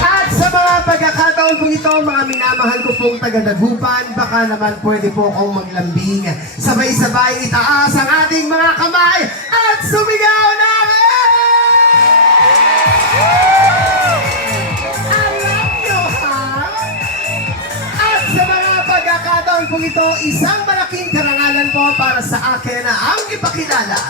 At sa mga pagkakataon po ito, mga minamahal ko pong taga-Dagupan, baka naman pwede po akong maglambing. Sabay-sabay itaas ang ating mga kamay at sumigaw namin! Alam nyo ha? At sa mga pagkakataon po ito, isang malaking karangalan po para sa akin na ang ipakilala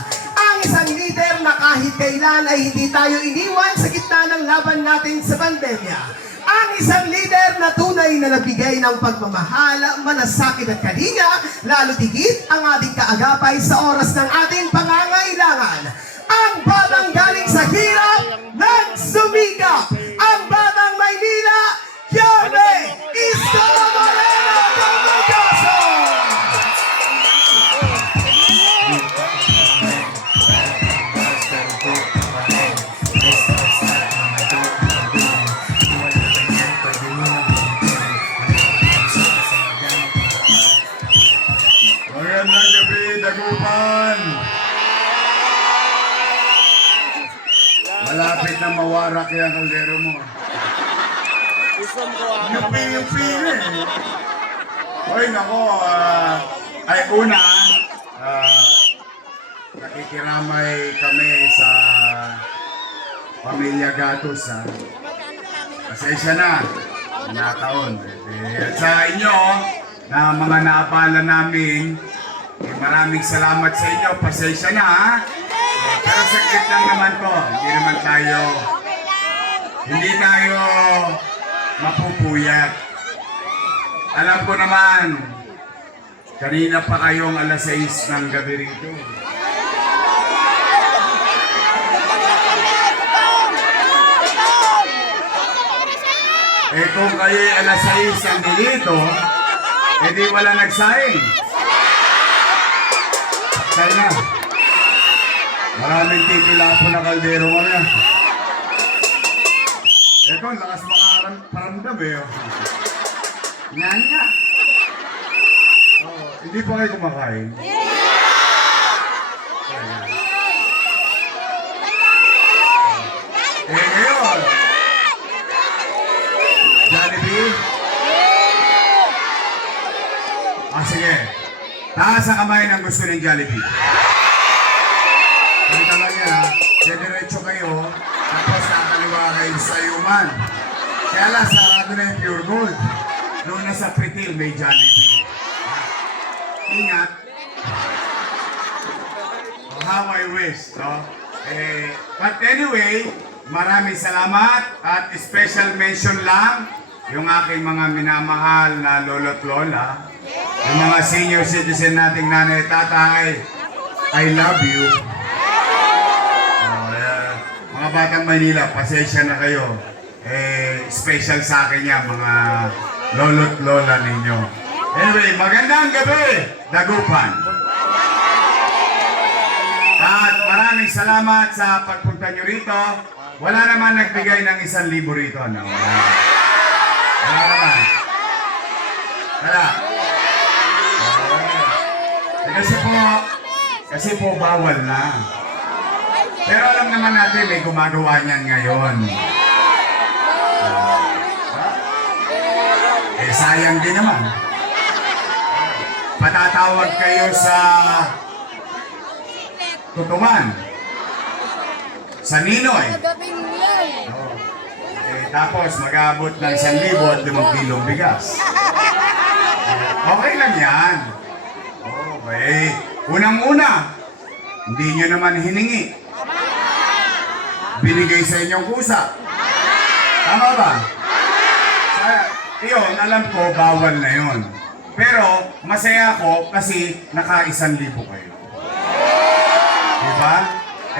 ang isang leader na kahit kailan ay hindi tayo iniwan sa gitna ng laban natin sa pandemya. Ang isang leader na tunay na nagbigay ng pagmamahal, malasakit at kalinga, lalo tigit ang ating kaagapay sa oras ng ating pangangailangan. Ang batang galing sa hirap, nagsumikap. Ang batang Maynila, Yorme Isko Moreno Comunicaso! Magandang gabi, Dagupan! Malapit na mawarak yung kaldero mo. Yupi eh. Hoy, nako, ay una, nakikiramay kami sa Pamilya Gatos, ha. Pasensya na, nataon. At sa inyo, na mga naabala namin, maraming salamat sa inyo. Pasensya na, ha? Pero sakit lang naman to. Hindi tayo mapupuyat. Alam ko naman, kanina pa kayong alas 6 ng gabi rito. Eh kung kayo alas 6 ang dito, edi wala nagsaing. Sa'yo na. Maraming titila po na kaldero mo na. Ito, lakas makaramdam eh. Nyanya. Oh, hindi pa kayo kumakain? Eh ngayon, Jollibee? Ah, sige. Taas ang kamay ng gusto ng Jollibee. Kita lang yan, ha? Diretso kayo, tapos nakakaliwa kayo sa Yuman. Kaya lang, sarado na yung Pure Gold. Doon na sa Pretil, may Jollibee. Ingat. How I wish, no? But anyway, maraming salamat at special mention lang yung aking mga minamahal na lolo't lola. Yung mga senior citizen nating nanay at tatay, I love you. Mga batang Manila, pasensya na kayo. Special sa akin yan, mga lolo't lola ninyo. Anyway, magandang gabi, Dagupan. At maraming salamat sa pagpunta nyo rito. Wala naman nagbigay ng 1,000 rito. No? Wala naman. Wala. Kasi po bawal na. Pero alam naman natin may gumagawa niyan ngayon. Sayang din naman. Patatawag kayo sa Tutuman. Sa Ninoy. Tapos mag-aabot ng 1,000 at 5 kilong bigas. Okay lang yan. Okay. Unang-una, hindi nyo naman hiningi. Binigay sa inyong kusa. Tama ba? Iyon, alam ko, bawal na yon. Pero, masaya ako kasi naka-1,000 kayo. Diba?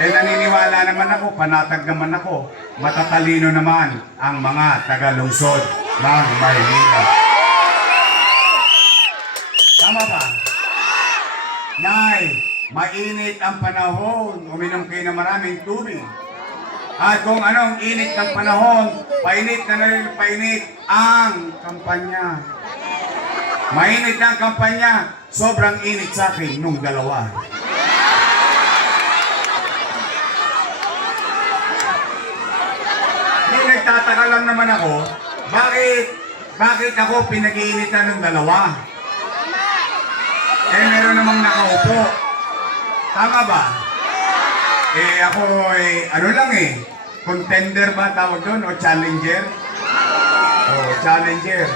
Naniniwala naman ako, panatag naman ako, matatalino naman ang mga taga-lungsod ng Maynila. Tama ba? Nay, mainit ang panahon, uminom kayo ng maraming tubig. At kung anong init ng panahon, painit na rin painit ang kampanya. Mainit na ang kampanya, sobrang init sa akin nung dalawa. nagtataka lang naman ako, bakit ako pinag-iinitan ng dalawa? Eh, meron namang nakaupo. Tama ba? Eh, ako ano lang contender ba tawag doon o challenger? Oh, challenger.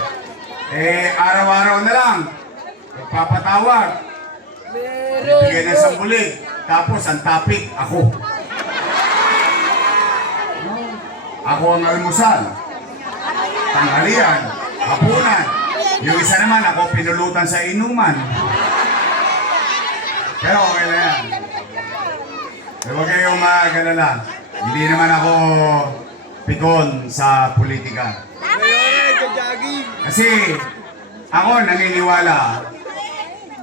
Eh, araw-araw na lang. Magpapatawag. Bibigay ng sambulig. Tapos, ang topic, ako. Ako ang almusal. Tanghalian. Hapunan. Yung isa naman, ako pinulutan sa inuman. Pero okay na yan. Huwag kayong mag-alala. Hindi naman ako pikon sa politika. Kasi ako naniniwala,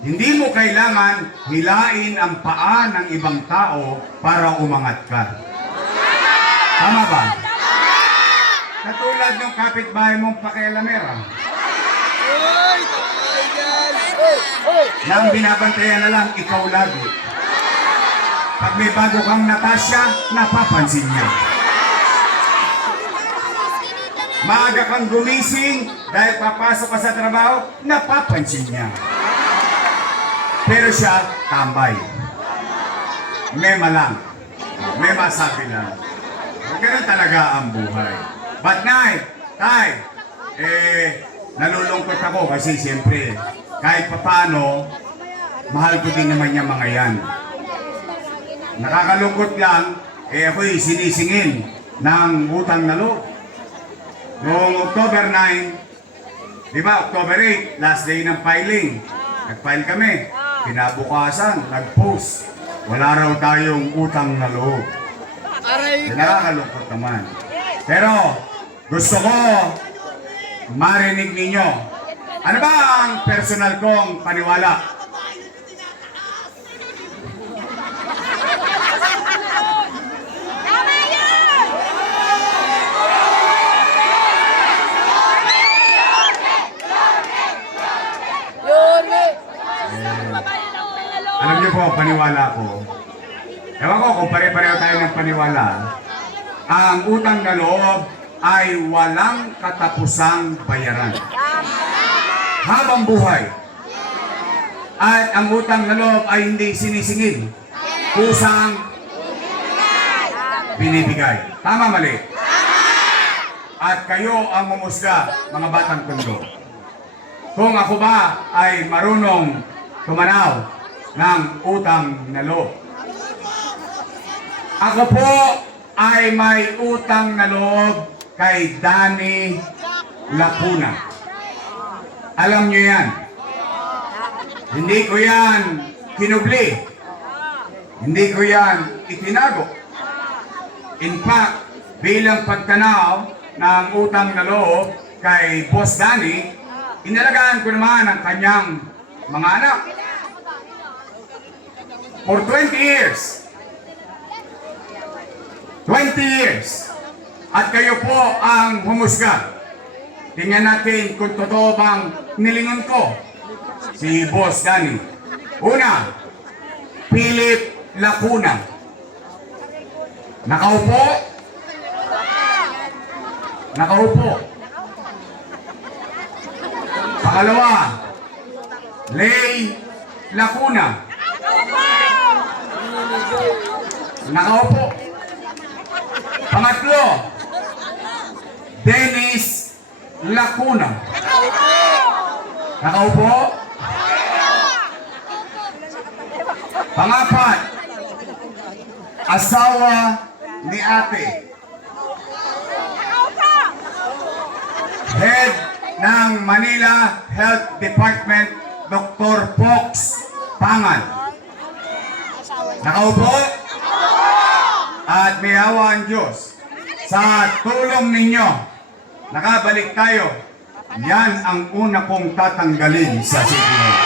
hindi mo kailangan hilain ang paa ng ibang tao para umangat ka. Tama ba? Katulad ng kapitbahay mong pakialamera. Nang binabantayan na lang, ikaw lagi. Pag may bago kang Natasha, napapansin niya. Maaga kang gumising dahil papasok ka sa trabaho, napapansin niya. Pero siya, tambay. Mema lang. May masabi lang. Ganun talaga ang buhay. But Tay, nalulungkot ako kasi siyempre, kahit papano, mahal ko din naman yung mga yan. Nakakalungkot lang, ako'y sinisingin ng utang na loob. Noong October 9, di ba, October 8, last day ng filing. Nag-file kami. Kinabukasan, nag-post. Wala raw tayong utang na loob. Nakakalungkot naman. Pero, gusto ko marinig ninyo. Ano ba ang personal kong paniwala? Alam niyo po, paniwala ko. Ewan ko kung pare-pareho tayo ng paniwala. Ang utang na loob ay walang katapusang bayaran. Habang buhay. At ang utang na loob ay hindi sinisingil. Kusang binibigay. Tama, mali? At kayo ang mumusga, mga batang tondo. Kung ako ba ay marunong tumanaw ng utang na loob. Ako po ay may utang na loob kay Danny Lacuna. Alam niyo yan. Hindi ko yan kinubli. Hindi ko yan itinago. In fact, bilang pagtanaw ng utang na loob kay Boss Danny, inalagaan ko naman ang kanyang mga anak. For 20 years. 20 years. At kayo po ang humusga. Tingnan natin kung totoo bang nilingon ko si Boss Danny. Una, Philip Lacuna. Nakaupo. Nakaupo. Pangalawa, Lay Lacuna. Nakaupo. Pangatlo, Dennis Lacuna. Nakaupo. Pangapat, asawa ni ate. Head ng Manila Health Department, Dr. Fox Pangan. Nakaupo? At may awa ang Diyos. Sa tulong ninyo, nakabalik tayo. Yan ang una kong tatanggalin sa City Hall.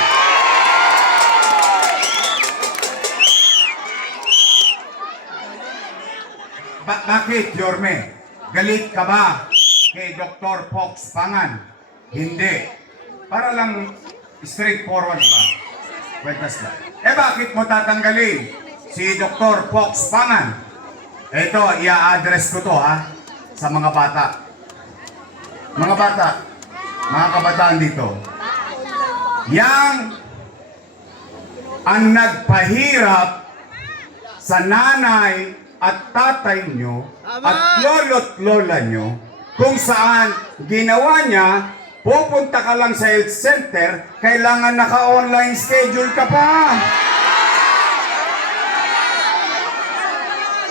Bakit, Yorme? Galit ka ba kay Dr. Fox Pangan? Hindi. Para lang straightforward ba? Kwentas ba? Bakit mo tatanggalin si Dr. Fox Pangan? Ito, i-address ko to ha. sa mga bata. Mga bata, mga kabataan dito. Yang ang nagpahirap sa nanay at tatay nyo at lolo't lola nyo kung saan ginawa niya, pupunta ka lang sa health center, kailangan naka-online schedule ka pa.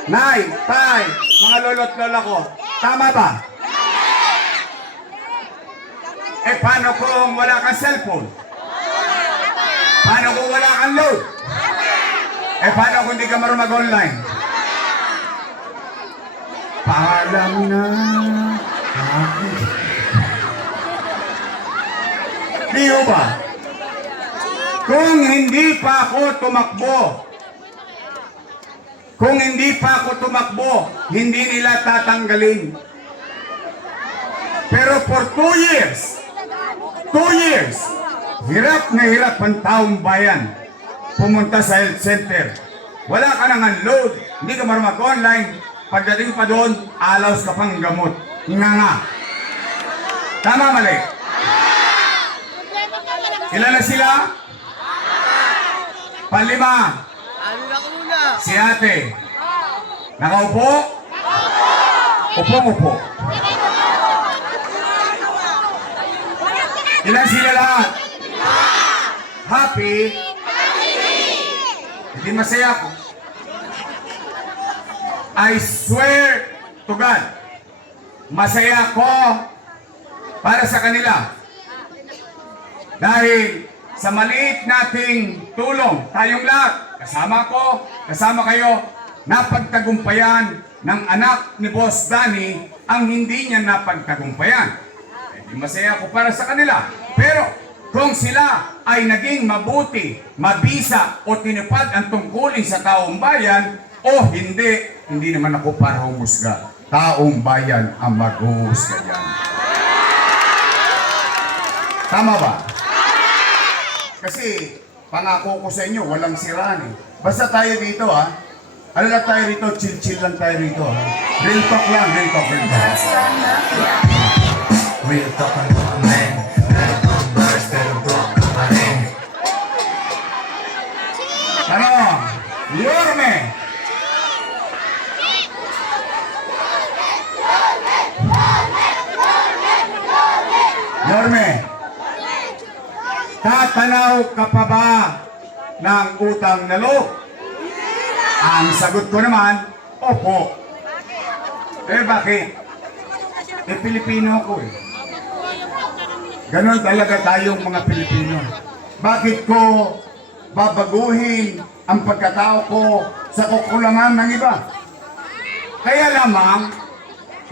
Nay, tay, mga lolo't lola ko, tama ba? Eh paano kung wala kang cellphone? Paano kung wala kang load? Eh paano kung hindi ka marunong mag-online? Paalam na ako. Di ba? Kung hindi pa ako tumakbo, hindi nila tatanggalin. Pero for 2 years, hirap na hirap ang taong bayan pumunta sa health center. Wala ka nang unload, hindi ka marunong mag-online. Pagdating pa doon, alaws ka pang gamot. Nga. Tama, mali? Ilan na sila? Panlima. Si ate. Nakaupo? Upo. Ilan sila lahat? Happy? Hindi masaya ako. I swear to God, masaya ako para sa kanila. Dahil sa maliit nating tulong, tayong lahat, kasama ko, kasama kayo, napagtagumpayan ng anak ni Boss Danny ang hindi niya napagtagumpayan. Hindi masaya ako para sa kanila. Pero kung sila ay naging mabuti, mabisa o tinupad ang tungkulin sa taong bayan o hindi naman ako para humusga. Taong bayan ang maghuhusga yan. Tama ba? Kasi pangako ko sa inyo, walang siraan eh. Basta tayo dito ha. Ano lang tayo rito, chill lang tayo rito ha. Real talk lang, real talk. Real talk ang comment. Real numbers, pero broke pa rin. Ano? Yorme! Yorme! Tatanaw ka pa ba ng utang na loob? Ang sagot ko naman, opo. Eh bakit? Eh Pilipino ako eh. Ganon talaga tayong mga Pilipino. Bakit ko babaguhin ang pagkatao ko sa kukulangan ng iba? Kaya lamang,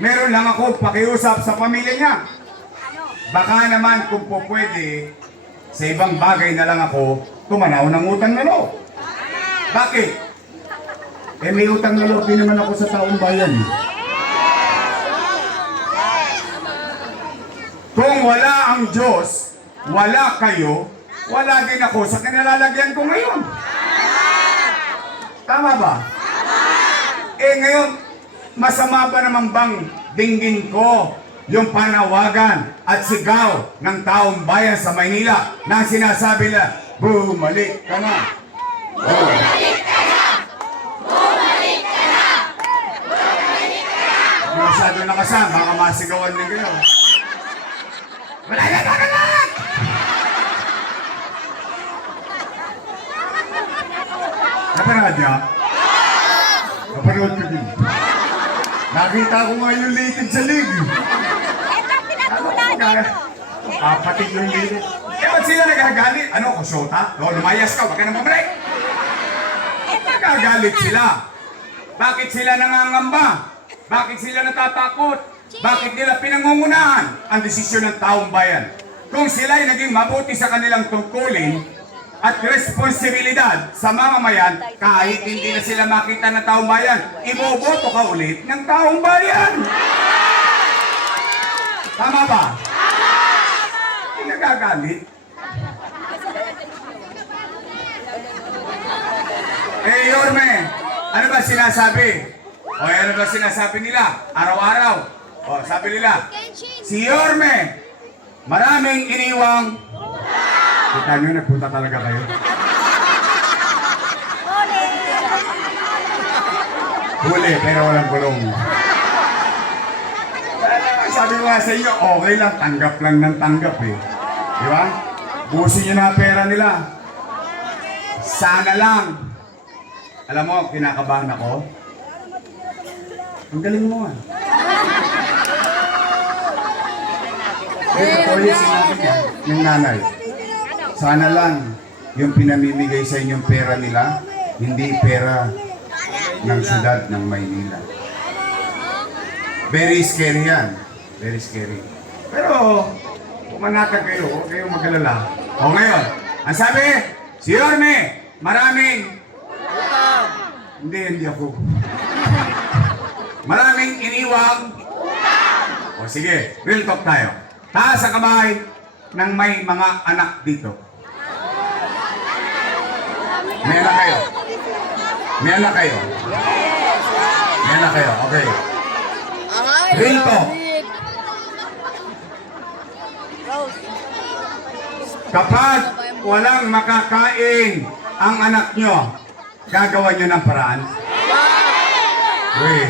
meron lang ako pakiusap sa pamilya niya. Baka naman kung po pwede, sa ibang bagay na lang ako tumanaw ng utang na loob. Bakit? Eh may utang na loob din naman ako sa taong bayan. Kung wala ang Diyos, wala kayo, wala din ako sa kinalalagyan ko ngayon. Tama ba? Eh ngayon, masama ba naman bang dinggin ko yung panawagan at sigaw ng taong bayan sa Maynila na sinasabi na, bumalik ka na. Bumalik ka na! Bumalik ka na! Bumalik ka na! Hindi masyado nakasama, baka masigawan din kayo. Wala na kagalat! Napanood niya? Napanood ko din. Nakita ko nga yung litid sa league. Papatid yung litid. Eh, ba't sila nagagalit? Ano, kusyota? O, lumayas ka, wag ka nang bumalik. Nagagalit sila. Bakit sila nangangamba? Bakit sila natatakot? Bakit nila pinangungunahan ang desisyon ng taong bayan? Kung sila ay naging mabuti sa kanilang tungkulin at responsibilidad sa mamamayan, kahit hindi na sila makita ng taong bayan, iboboto ka ulit ng taong bayan. Tama ba? Hindi nagagalit. Eh, Yorme, ano ba sinasabi? O ano ba sinasabi nila? Araw-araw, O, sabi nila, si Yorme, maraming iniwang... Kita nyo, nagpunta talaga kayo. Huli, pero walang gulong. Sabi ko nga sa inyo, okay lang, tanggap lang ng tanggap eh. Di ba? Busin nyo na ang pera nila. Sana lang. Alam mo, kinakabahan ako. Ang galing mo ah. Ito yung sinabi niya, yung nanay. Sana lang, yung pinamimigay sa inyong pera nila, hindi pera ng syudad ng Maynila. Very scary yan. Very scary. Pero, pumanatag kayo, huwag kayong mag-alala. O ngayon, ang sabi, si Yorme, maraming... Hindi ako. Maraming iniwang... O sige, real talk tayo. Taas ang kamay ng may mga anak dito. May anak kayo? May anak kayo? May anak kayo, okay. Real talk. Kapag walang makakain ang anak nyo, gagawa nyo ng paraan? Uy.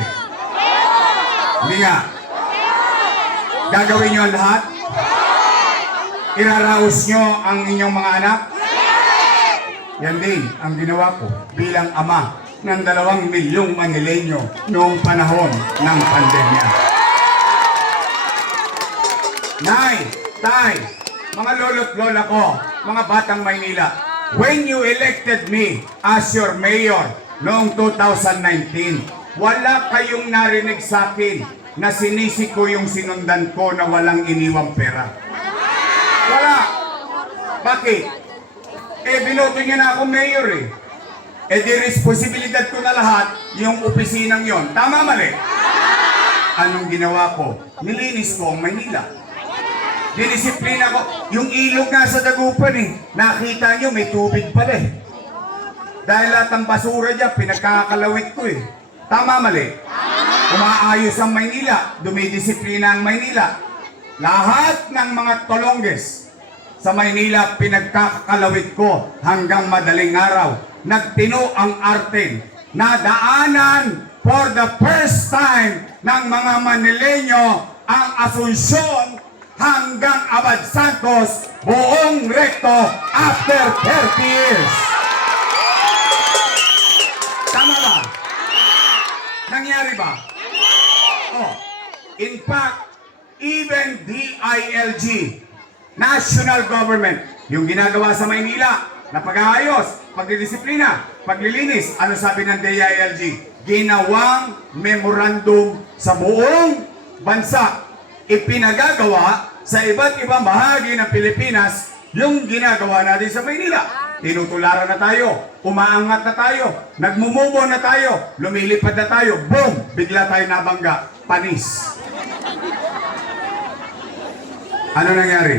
Hindi nga. Gagawin nyo ang lahat? Iraraos nyo ang inyong mga anak? Yan din ang ginawa ko bilang ama ng 2 milyong Manileño noong panahon ng pandemya. Nay, tay, mga lolo't lola ko, mga batang Maynila, when you elected me as your mayor noong 2019, wala kayong narinig sa akin na sinisi ko yung sinundan ko na walang iniwang pera. Wala. Bakit? Binoto niya na ako mayor eh. Di responsibilidad ko na lahat yung opisinang yon. Tama, mali? Anong ginawa ko? Nilinis ko ang Maynila. Dinisiplina ko. Yung ilog nga sa Dagupan eh. Nakita nyo, may tubig pala eh. Dahil lahat ng basura dyan, pinagkakalawit ko eh. Tama, mali? Umaayos ang Maynila. Dumidisiplina ang Maynila. Lahat ng mga tolongges sa Maynila, pinagkakalawit ko hanggang madaling araw. Nagtino ang arte na daanan for the first time ng mga Manileño ang Asunsyon hanggang Abad Santos buong rekto after 30 years. Tama ba? Nangyari ba? Oh. In fact, even DILG, national government, yung ginagawa sa Maynila, na pag-aayos, pagdidisiplina, paglilinis, ano sabi ng DILG? Ginawang memorandum sa buong bansa. Ipinagagawa sa iba't ibang bahagi ng Pilipinas yung ginagawa natin sa Maynila. Tinutularan na tayo, umaangat na tayo, nagmumubo na tayo, lumilipad na tayo, boom! Bigla tayo nabangga, panis. Ano nangyari?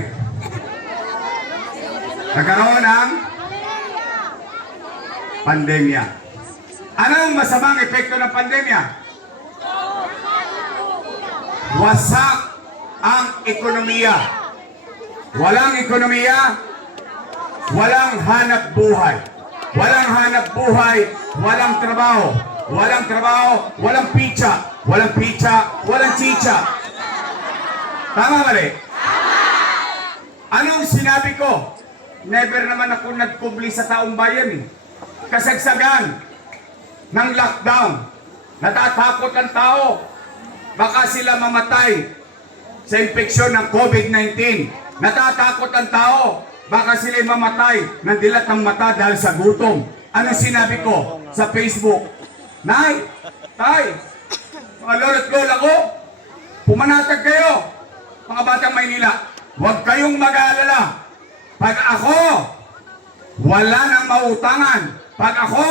Nagkaroon ng pandemya. Anong masamang epekto ng pandemya? Wasak ang ekonomiya. Walang ekonomiya, walang hanap buhay. Walang hanap buhay, walang trabaho. Walang trabaho, walang pizza. Walang pizza, walang chicha. Tama mali? Anong sinabi ko? Never naman ako nagkubli sa taong bayan eh. Kasagsagan ng lockdown. Natatakot ang tao. Baka sila mamatay sa infeksyon ng COVID-19. Natatakot ang tao. Baka sila mamatay ng dilat ng mata dahil sa gutom. Ano sinabi ko sa Facebook? Nay, tay, mga lolo't lola ko, pumanatag kayo, mga batang Maynila. Huwag kayong mag-aalala. Pag ako, wala nang mautangan. Pag ako,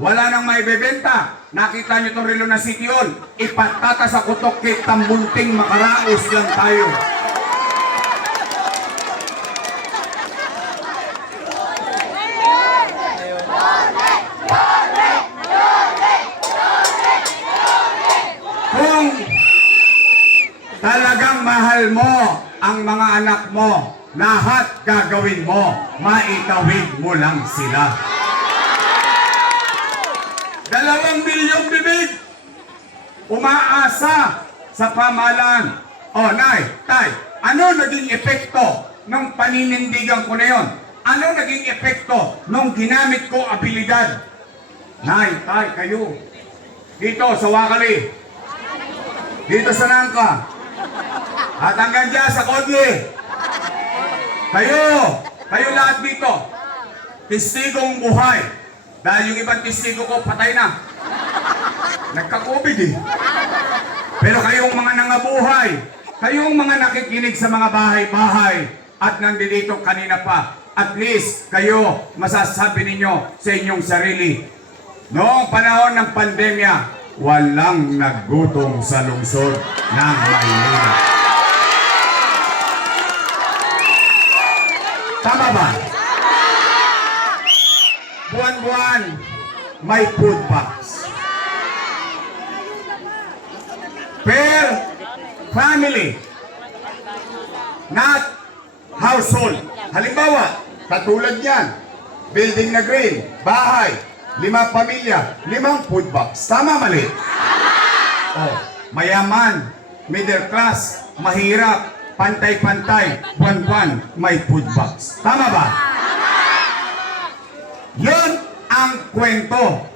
wala nang maibebenta. Nakita nyo itong relo na City Hall. Ipatata sa kutok kay tambunting makaraos lang tayo. Hanggang mahal mo ang mga anak mo, lahat gagawin mo, maitawid mo lang sila. 2 milyong bibig umaasa sa pamahalaan. O, Nay, Tay, ano naging epekto ng paninindigan ko na yon? Ano naging epekto nung ginamit ko abilidad? Nay, Tay, kayo, dito sa Wakali, dito sa Nangka, at hanggang dyan sa Kodli, kayo lahat dito, testigong buhay. Dahil yung ibang testigo ko, patay na. Nagka-COVID eh. Pero kayong mga nangabuhay, kayong mga nakikinig sa mga bahay-bahay, at nandito kanina pa, at least kayo masasabi ninyo sa inyong sarili, noong panahon ng pandemya, walang naggutom sa lungsod ng Maynila. Tama ba? Buwan-buwan, may food box. Per family, not household. Halimbawa, katulad yan, building na green, bahay, 5 pamilya, 5 food box. Tama, mali? Oh, mayaman, middle class, mahirap, pantay-pantay, buwan-buwan, may food box. Tama ba? Yun ang kwento.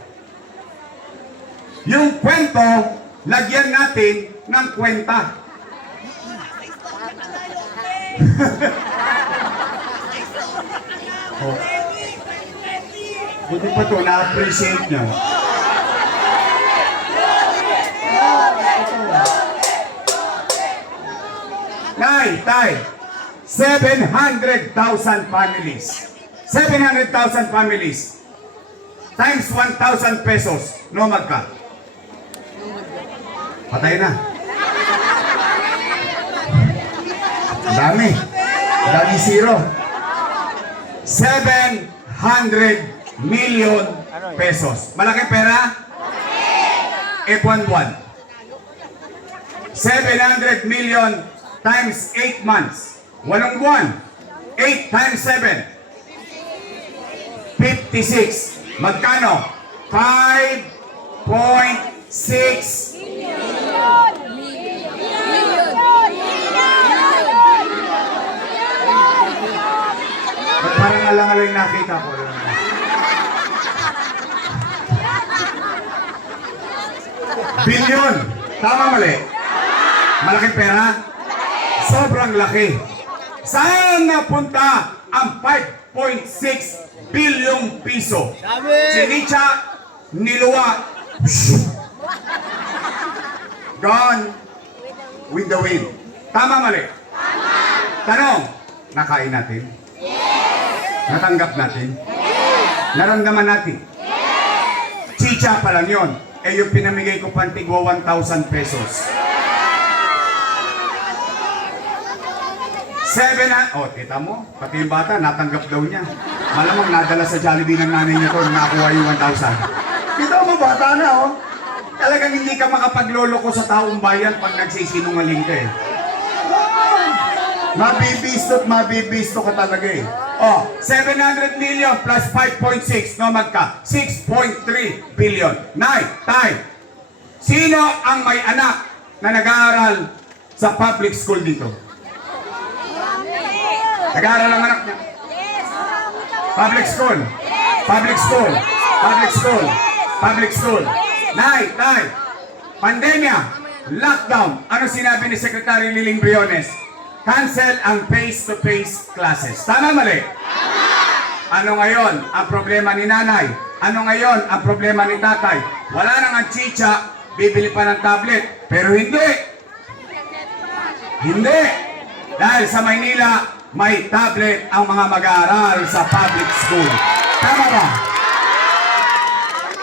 Yung kwento, lagyan natin ng kwenta. Oh. Buti pa ito, na-appreciate niya. Nay, Tay, 700,000 families. 700,000 families times 1,000 pesos. No magka. Patay na. Dami. Dami zero. 700 million pesos. Malaki pera? F11. 700 million times 8 months. 8 buwan. 8 times 7. 56. Magkano? 5.6. Parang alang-alang nakita ko. Billion. Tama, mali? Malaking pera? Sobrang laki. Saan napunta ang 5.6 bilyong piso? Sinicha, niluwa. Gone with the wind. Tama, mali? Tanong, nakain natin? Natanggap natin? Naramdaman natin? Chicha pa lang yun. Eh yung pinamigay ko pantigwa 1,000 pesos. 700. Oh, kita mo? Pati yung bata, natanggap daw niya. Malamang nadala sa Jollibee ng nanay niya to, nakakuha yung 1,000. Kita mo, bata na, oh. Talagang hindi ka makapagloloko sa taong bayan pag nagsisinungaling ka eh. Mabibisto ka talaga eh. Oh, 700 million plus 5.6, no magka, 6.3 billion. Nay, Tay, sino ang may anak na nag-aaral sa public school dito? Nag-aaral ang anak niya? Public school. Public school. Public school. Public school. Nay, Tay, pandemya, lockdown. Ano sinabi ni Secretary Liling Briones? Cancel ang face-to-face classes. Tama, mali? Ano ngayon ang problema ni nanay? Ano ngayon ang problema ni tatay? Wala nang ang chicha, bibili pa ng tablet. Pero hindi. Hindi. Dahil sa Maynila, may tablet ang mga mag-aaral sa public school. Tama ba?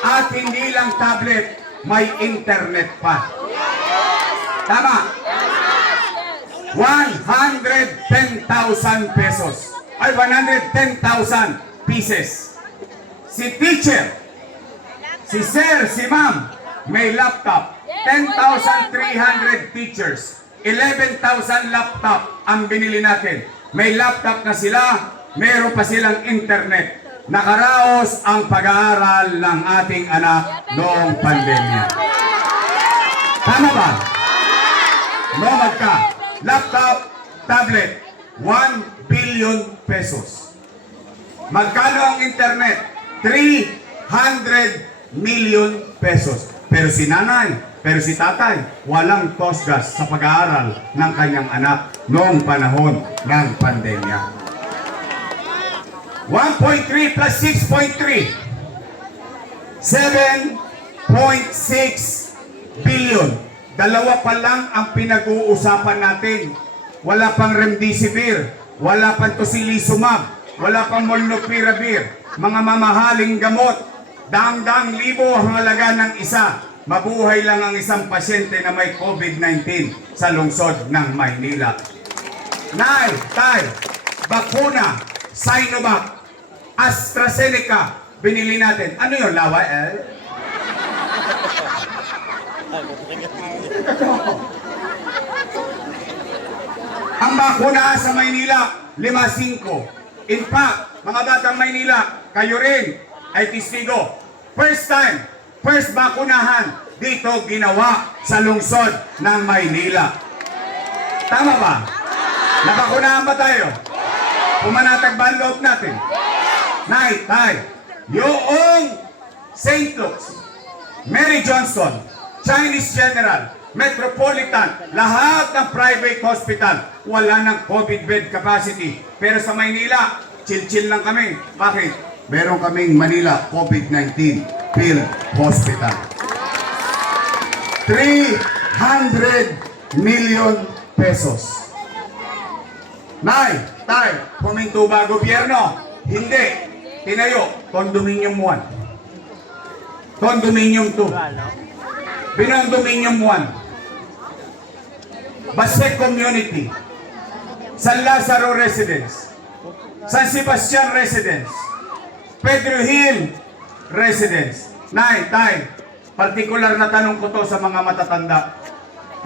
At hindi lang tablet, may internet pa. Tama? 110,000 pesos. Ay, 110,000 pieces. Si teacher, si sir, si ma'am, may laptop. 10,300 teachers. 11,000 laptop ang binili natin. May laptop na sila, meron pa silang internet. Nakaraos ang pag-aaral ng ating anak noong pandemya. Tama ba? Nomad ka. Laptop, tablet, 1 billion pesos. Magkano ang internet? 300 million pesos. Pero si nanay, pero si tatay, walang tosgas sa pag-aaral ng kanyang anak noong panahon ng pandemya. 1.3 plus 6.3. 7.6 billion. Dalawa pa lang ang pinag-uusapan natin. Wala pang remdesivir, wala pang tocilizumab, wala pang molnupiravir, mga mamahaling gamot. Daang-daang libo ang halaga ng isa. Mabuhay lang ang isang pasyente na may COVID-19 sa lungsod ng Maynila. Nay, tay, bakuna, Sinovac, AstraZeneca, binili natin. Ano yun, lawa? Ang bakuna sa Maynila, 5-5. In fact, mga batang Maynila, kayo rin ay testigo. First time, first bakunahan dito ginawa sa lungsod ng Maynila. Tama ba? Nabakunahan ba tayo? Pumanatag ba ang loob natin? Nay, tay, yung St. Luke's, Mary Johnson, Chinese General, Metropolitan, lahat ng private hospital, wala ng COVID bed capacity. Pero sa Maynila, chill-chill lang kami. Bakit? Meron kaming Manila COVID-19 Field Hospital. 300 million pesos. Nay, tay, huminto ba gobyerno? Hindi. Tinayo, Condominium 1. Condominium 2. Pinondominium 1. Basek Community. San Lazaro Residence. San Sebastian Residence. Pedro Hill Residence. Nay, tay, partikular na tanong ko to sa mga matatanda.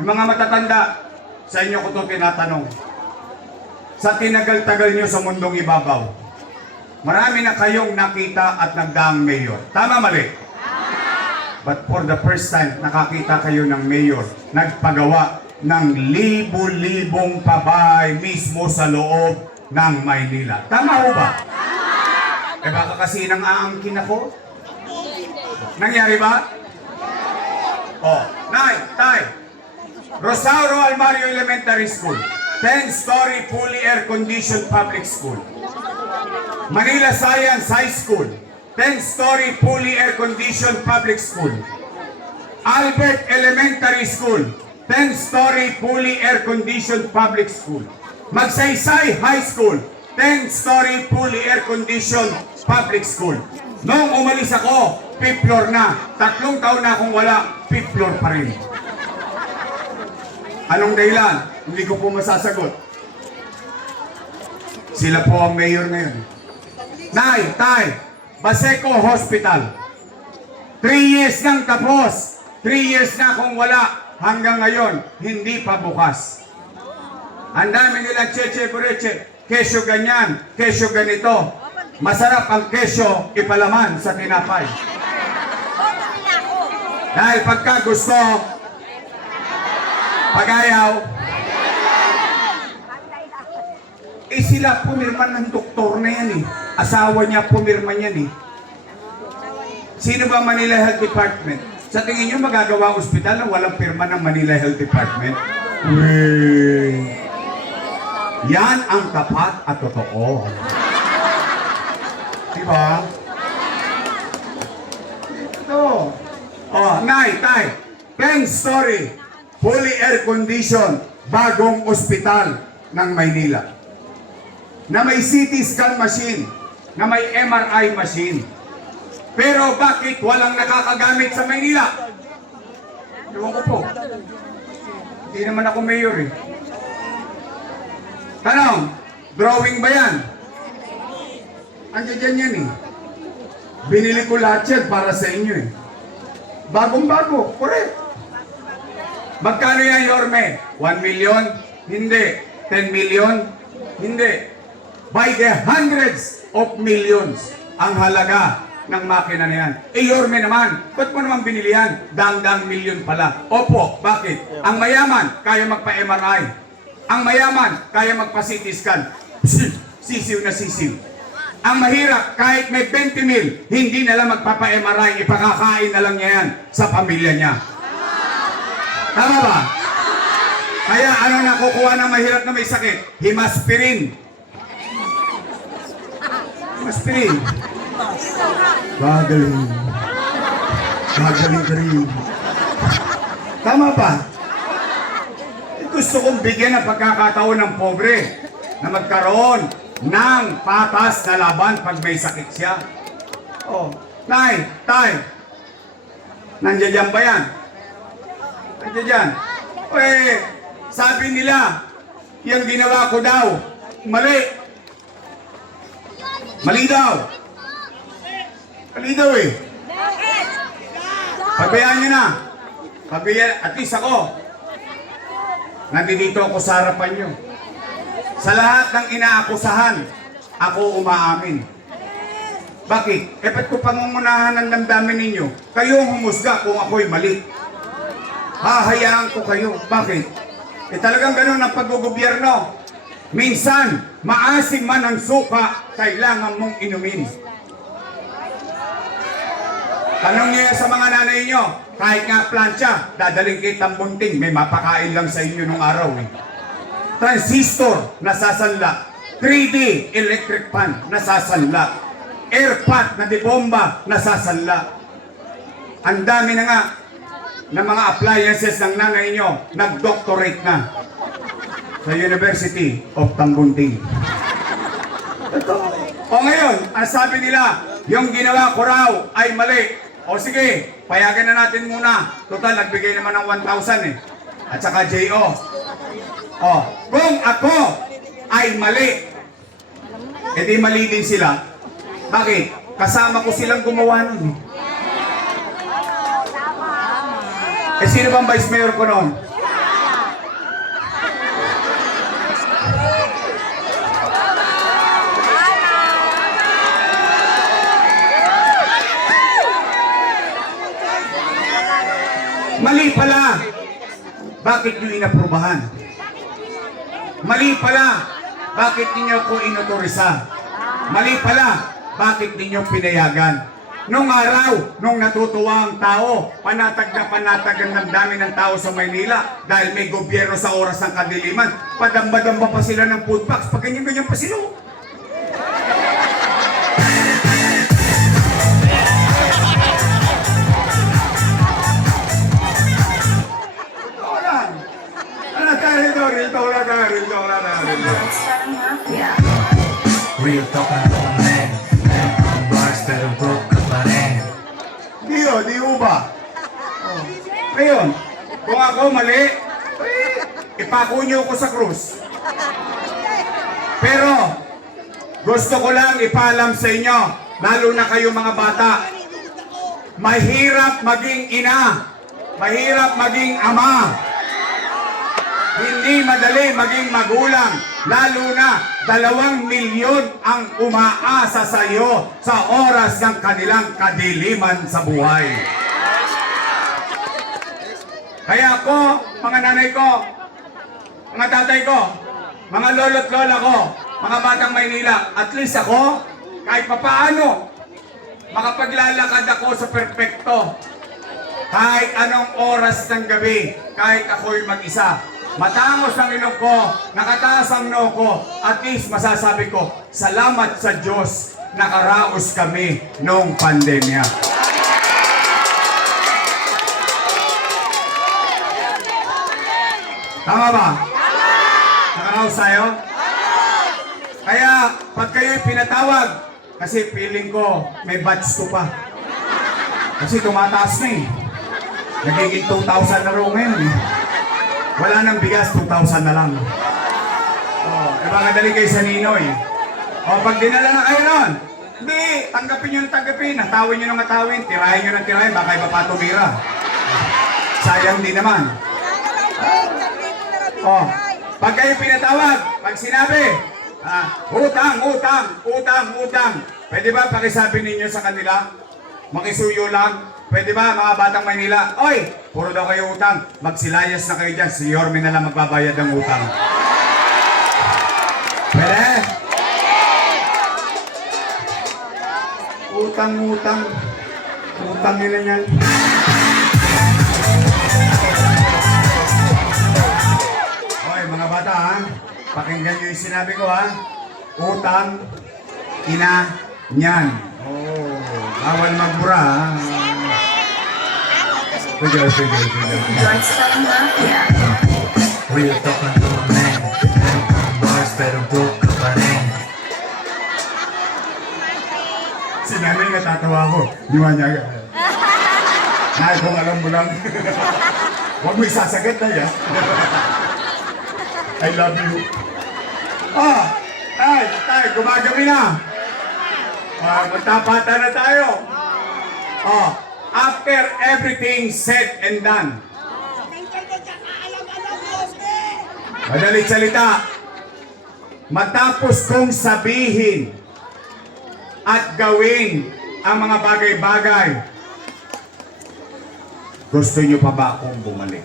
Yung mga matatanda, sa inyo ko to tinatanong. Sa tinagal-tagal nyo sa mundong ibabaw, marami na kayong nakita at nagdaang mayor. Tama, mali? But for the first time, nakakita kayo ng mayor, nagpagawa ng libo-libong pabahay mismo sa loob ng Maynila. Tama ho ba? Eh baka kasi nang aangkin ako? Nangyari ba? Oh, nay, tay. Rosauro Almario Elementary School, 10-story fully air-conditioned public school. Manila Science High School, 10-story fully air-conditioned public school. Albert Elementary School, 10-story fully air-conditioned public school. Magsaysay High School, 10-story fully air-conditioned public school. Noong umalis ako, 5th floor na. 3 taon na akong wala, 5th floor pa rin. Anong dahilan? Hindi ko po masasagot. Sila po ang mayor ngayon. Nay, tay, Baseco Hospital. 3 years nang tapos. 3 years na kung wala. Hanggang ngayon, hindi pa bukas. Ang dami nilang cheche bureche. Kesyo ganyan, kesyo ganito. Masarap ang kesyo ipalaman sa tinapay. Dahil pagka gusto, pag-ayaw, sila pumirma ng doktor na yan eh. Asawa niya pumirma niyan eh. Sino ba Manila Health Department? Sa tingin niyo magagawa ospital na walang pirma ng Manila Health Department? Wait. Yan ang tapat at totoo. Diba? Ito. Oh, nay, tay. 10-story, fully air-conditioned, bagong ospital ng Maynila. Na may CT scan machine, na may MRI machine. Pero bakit walang nakakagamit sa Maynila? Ewan ko po. Hindi naman ako mayor eh. Tanong, drawing ba yan? Andiyan dyan yan eh. Binili ko lahat yan para sa inyo eh. Bagong-bago, correct. Magkano yan, Yorme? 1 million? Hindi. 10 million? Hindi. By the hundreds of millions ang halaga ng makina na yan. Eh, Yorme naman, ba't mo naman binili yan? Dang-dang milyon pala. Opo, bakit? Ang mayaman, kaya magpa-MRI. Ang mayaman, kaya magpa-CT scan. Sisiw na sisiw. Ang mahirap, kahit may 20 mil, hindi na lang magpapa-MRI, ipakakain na lang niya yan sa pamilya niya. Tama ba? Kaya ano nakukuha ng mahirap na may sakit? Himaspirin. Himaspirin. Gagaling. Gagaling ka rin. Tama ba? Gusto kong bigyan ng pagkakataon ng pobre na magkaroon ng patas na laban pag may sakit siya. Oh, Nay, Tay, nandiyan dyan ba yan? Nandiyan dyan. Eh, sabi nila, yung ginawa ko daw, mali. Mali daw. Mali daw eh. Pabayaan nyo na. Pabayaan, at least ako. Nandito ako sa harapan nyo. Sa lahat ng inaakusahan, ako umaamin. Bakit? Eh, ba't ko pangungunahan ng damdamin ninyo? Kayo ang humusga kung ako'y mali. Hahayaan ko kayo. Bakit? Eh, talagang ganun ang paggugobyerno. Minsan, maasim man ang suka, kailangan mong inumin. Tanong niyo sa mga nanay niyo, kahit nga plancha, dadaling kay tambunting, may mapakain lang sa inyo nung araw eh. Transistor, nasasanla. 3D, electric fan, nasasanla. Airpot na dibomba, nasasanla. Ang dami na nga ng mga appliances ng nanay niyo, nag-doctorate na sa University of Tambunting. Ito. O ngayon, ang sabi nila, yung ginawa ko raw ay mali. O sige, payagan na natin muna. Total, nagbigay naman ng 1,000 eh. At saka J.O. O, kung ako ay mali, edi mali din sila. Bakit? Kasama ko silang gumawa nun. Eh, sino bang vice mayor ko noon? Mali pala. Bakit nyo inaprubahan? Mali pala. Bakit ninyo ko inutorisa? Mali pala. Bakit ninyo pinayagan? Nung araw, nung natutuwa ang tao, panatag ang damdamin ng tao sa Maynila dahil may gobyerno sa oras ng kadiliman, padamba-damba pa sila ng food packs, pag ganyan-ganyan pa sila. Real talk na noon men. Meron pang bars pero broke ka pa rin. Di ho ba? Oh. Ngayon, kung ako mali, ipako niyo ako sa krus. Pero, gusto ko lang ipaalam sa inyo, lalo na kayo mga bata, mahirap maging ina, mahirap maging ama, hindi madali maging magulang, lalo na 2 milyon ang umaasa sa iyo sa oras ng kanilang kadiliman sa buhay. Kaya ako, mga nanay ko, mga tatay ko, mga lolo't lola ko, mga batang Maynila, at least ako, kahit papaano, makapaglalakad ako sa perpekto. Kahit anong oras ng gabi, kahit ako'y mag-isa. Matangos ang ilong ko, nakataas ang noo ko, at least masasabi ko, salamat sa Diyos, nakaraos kami noong pandemya. Tama ba? Nakaraos tayo? Kaya, pag kayo'y pinatawag, kasi feeling ko, may batch ko pa. Kasi tumataas na eh. Nagiging 2,000 na rin ngayon eh. Wala nang bigas, 2,000 na lang. Oh, eh baka dali kayo sa Ninoy. O, pag dinala na kayo nun, hindi, tanggapin nyo ng tanggapin, natawin nyo ng natawin, tirahin nyo ng tirahin, baka iba pa tumira. Sayang din naman. Oh, pag kayo pinatawag, pag sinabi, utang, utang, utang, utang. Pwede ba pakisabi ninyo sa kanila? Makisuyo lang. Pwede ba mga batang Maynila? Oy, puro daw kayo utang. Magsilayas na kayo dyan. Si Yorme na lang magbabayad ng utang. Pwede? Utang, utang. Utang nila yan. Oy, mga bata ha. Pakinggan nyo yung sinabi ko ha. Utang, ina, niyan. Oh, bawal magmura ha. Sige. Real talk ang tumanen. Meron kang bars pero broke ka pa rin. Si nanay natatawa ko. Diwa niya. Ay, kung alam mo lang. Huwag mo isasagat na yan. I love you. Tay, gumagabi na. Magtapatan na tayo. After everything said and done. Madaling salita. Matapos kong sabihin at gawin ang mga bagay-bagay, gusto niyo pa ba akong bumalik?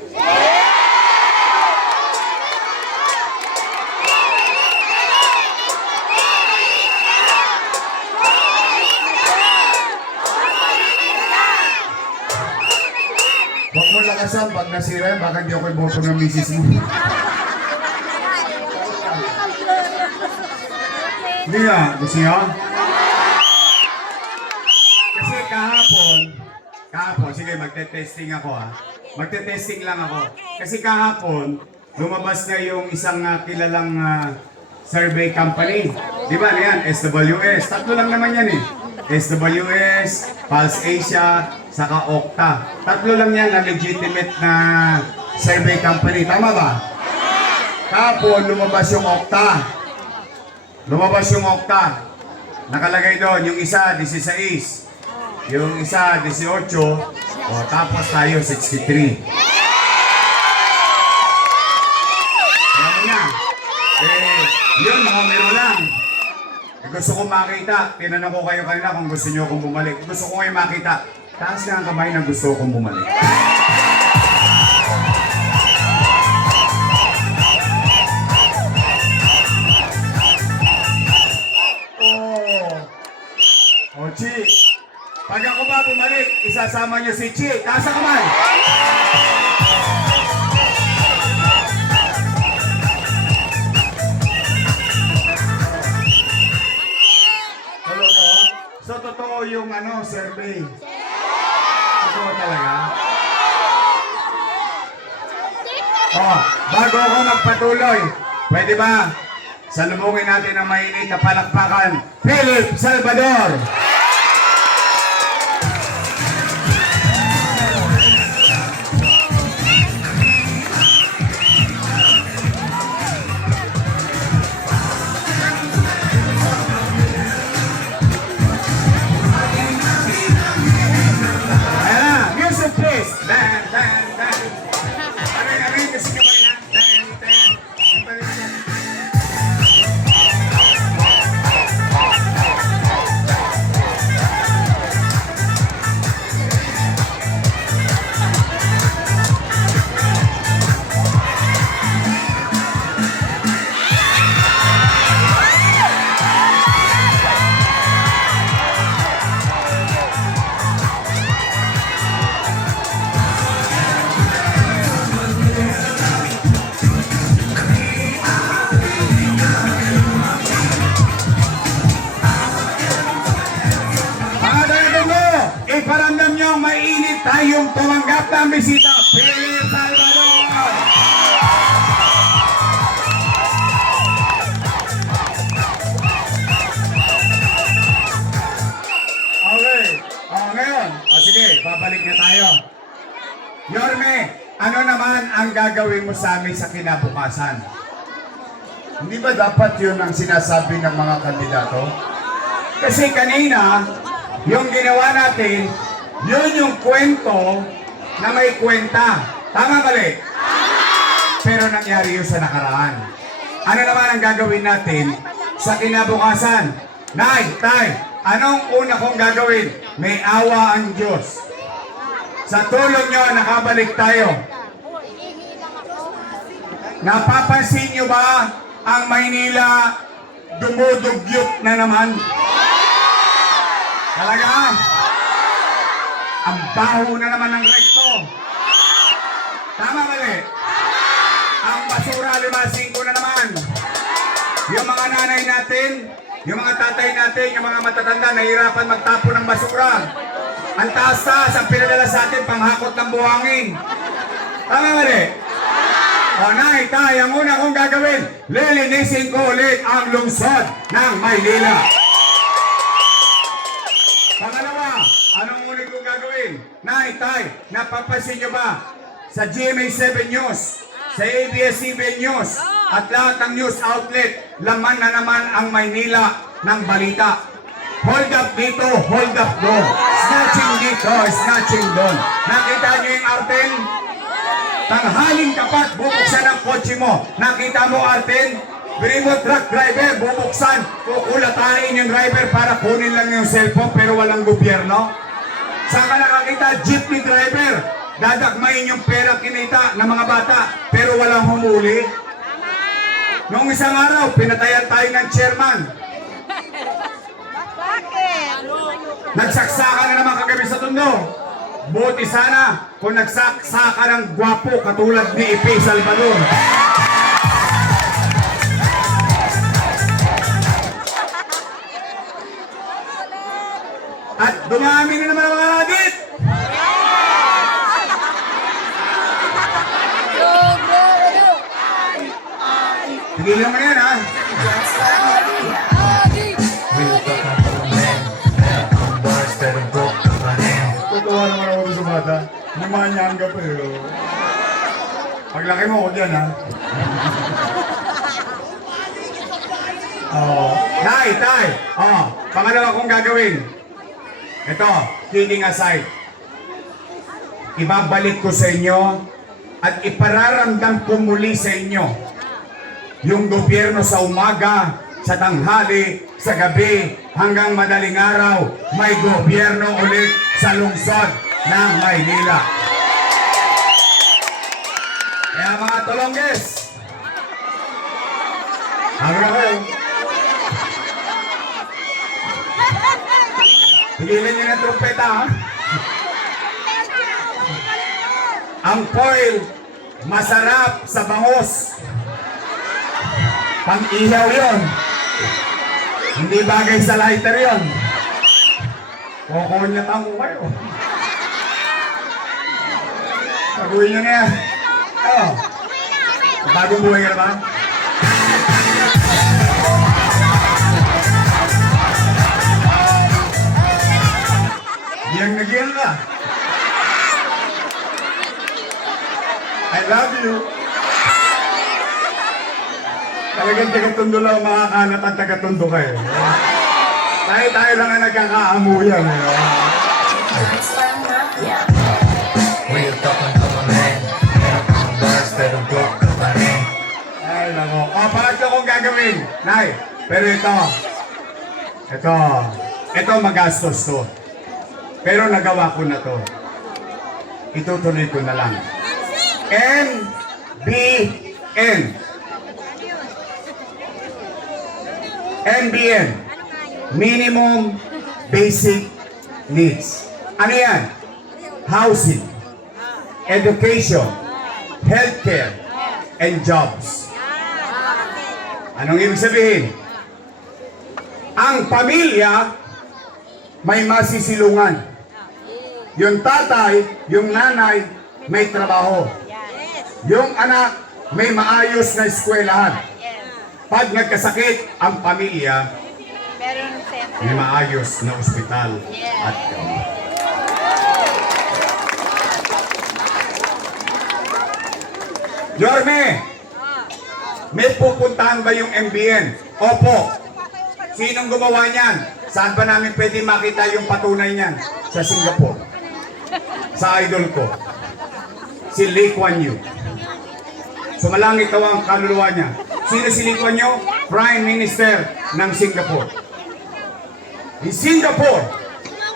Huwag mo lakasan pag nasira yan, baka hindi ako iboto ng misis mo. Hindi nga, gusto niyo? Kasi kahapon, sige magte-testing ako ha. Magte-testing lang ako. Kasi kahapon, lumabas na yung isang kilalang survey company. Di ba, ano yan? SWS. Tatlo lang naman yan eh. SWS, Pulse Asia, saka Okta. Tatlo lang yan na legitimate na survey company. Tama ba? Kahapon, lumabas yung Okta. Nakalagay doon, yung isa, 16. Yung isa, 18. Tapos tayo, 63. Alam mo na. Yun, numero lang. Gusto ko makita. Tinanong ko kayo kanina kung gusto nyo akong bumalik. Gusto ko kayo makita. Taas na ang kamay na gusto akong bumalik. Chi, pag ako ba bumalik, isasama niyo si Chi. Taas ang kamay. So, totoo yung survey. Totoo talaga. Bago ako magpatuloy, pwede ba salubungin natin ang mainit na palakpakan, Philip Salvador. Iparamdam nyo, mainit tayong tumanggap ng bisita, Philip Salvador! Okay. Ngayon. Sige, babalik na tayo. Yorme, ano naman ang gagawin mo sa amin sa kinabukasan? Hindi ba dapat yun ang sinasabi ng mga kandidato? Kasi kanina, yung ginawa natin, yun yung kwento na may kwenta. Tama mali? pero nangyari yun sa nakaraan. Ano naman ang gagawin natin sa kinabukasan? Nay, tay, anong una kong gagawin? May awa ang Diyos. Sa tulong nyo, nakabalik tayo. Napapansin nyo ba ang Maynila dumudugyot na naman? Talaga? Ang baho na naman ng rekto. Tama mali? Ang basura 5-5 na naman. Yung mga nanay natin, yung mga tatay natin, yung mga matatanda, nahihirapan magtapon ng basura. Ang taas-taas ang pinadala sa atin, panghakot ng buhangin. Tama mali? O nay, tay, ang una kong gagawin, lilinisin ko ulit ang lungsod ng Maynila. Pangalawa, anong ulit kong gagawin? Nay, tay, napapansin nyo ba? Sa GMA7 News, sa ABS-CBN News, at lahat ng news outlet, laman na naman ang Maynila ng balita. Hold up dito, hold up doon. Snatching dito, snatching doon. Nakita nyo yung Arten? Tanghaling kapat, bubuksan ang kotse mo. Nakita mo, Arten? Remote truck driver, bubuksan. Kukulatain yung driver para kunin lang yung cellphone pero walang gobyerno. Saan ka nakakita? Jeepney driver. Dadakmain yung pera kinita ng mga bata pero walang humuli. Noong isang araw, pinatayan tayo ng chairman. Nagsaksakan na naman kagabi sa Tondo. Buti sana kung nagsaka ng gwapo katulad ni Ipe Salvador. At dumami na naman ang mga audit. Tigilan mo na yan, ha? Real talk ang tumanen. Meron kang bars pero broke ka pa rin. Totoo naman ako sa bata. Namanyaan ka pa eh. Paglaki mo ako dyan, ha? Nay, tay! Pangalawa kong gagawin. Ito, kidding aside. Ibabalik ko sa inyo at ipararamdam ko muli sa inyo yung gobyerno sa umaga, sa tanghali, sa gabi, hanggang madaling araw, may gobyerno ulit sa lungsod ng Maynila. Kaya mga Tolongges, hanggang na kayo. Pigilan niyo ng trumpeta, ha? Ang foil, masarap sa bangos. Pang-ihaw yun. Hindi bagay sa lighter yun. Kokonyatan ko kayo. Taguin nyo na yan. Bagong buhay ka na ba? Giyang na giyang ka. I love you. Talagang taga-Tondo lang makakalat at taga-Tondo kayo. Tayo lang ang nagkakaamuyan. Real talk ang tumanen. Meron kang bars pero broke ka pa rin. Ay, nako. Pangatlo kong gagawin. Nay, pero ito magastos to. Pero nagawa ko na to. Itutuloy ko na lang. NBN. Minimum Basic Needs. Ano yan? Housing, education, healthcare, and jobs. Anong ibig sabihin? Ang pamilya may masisilungan. Yung tatay, yung nanay, may trabaho. Yung anak, may maayos na eskwelahan. Pag nagkasakit ang pamilya, may maayos na ospital at gamot. Yorme, may pupuntahan ba yung MBN? Opo. Sinong gumawa niyan? Saan ba namin pwede makita yung patunay niyan? Sa Singapore. Sa idol ko. Si Lee Kuan Yew. Sumalangit daw ang kaluluwa niya. Sino si Lee Kuan Yew? Prime Minister ng Singapore. In Singapore,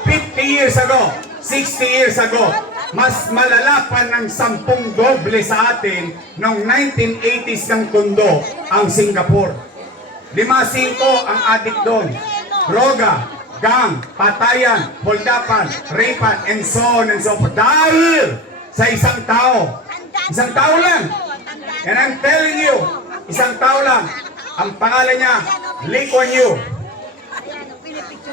50 years ago, 60 years ago, mas malala pa ng 10 doble sa atin noong 1980s ng tundo ang Singapore. 5-5 ang adik doon. Droga, gang, patayan, holdapan, rapean, and so on and so forth. Dahil sa isang tao. Isang tao lang. And I'm telling you, isang tao lang. Ang pangalan niya, Lee Kuan Yew.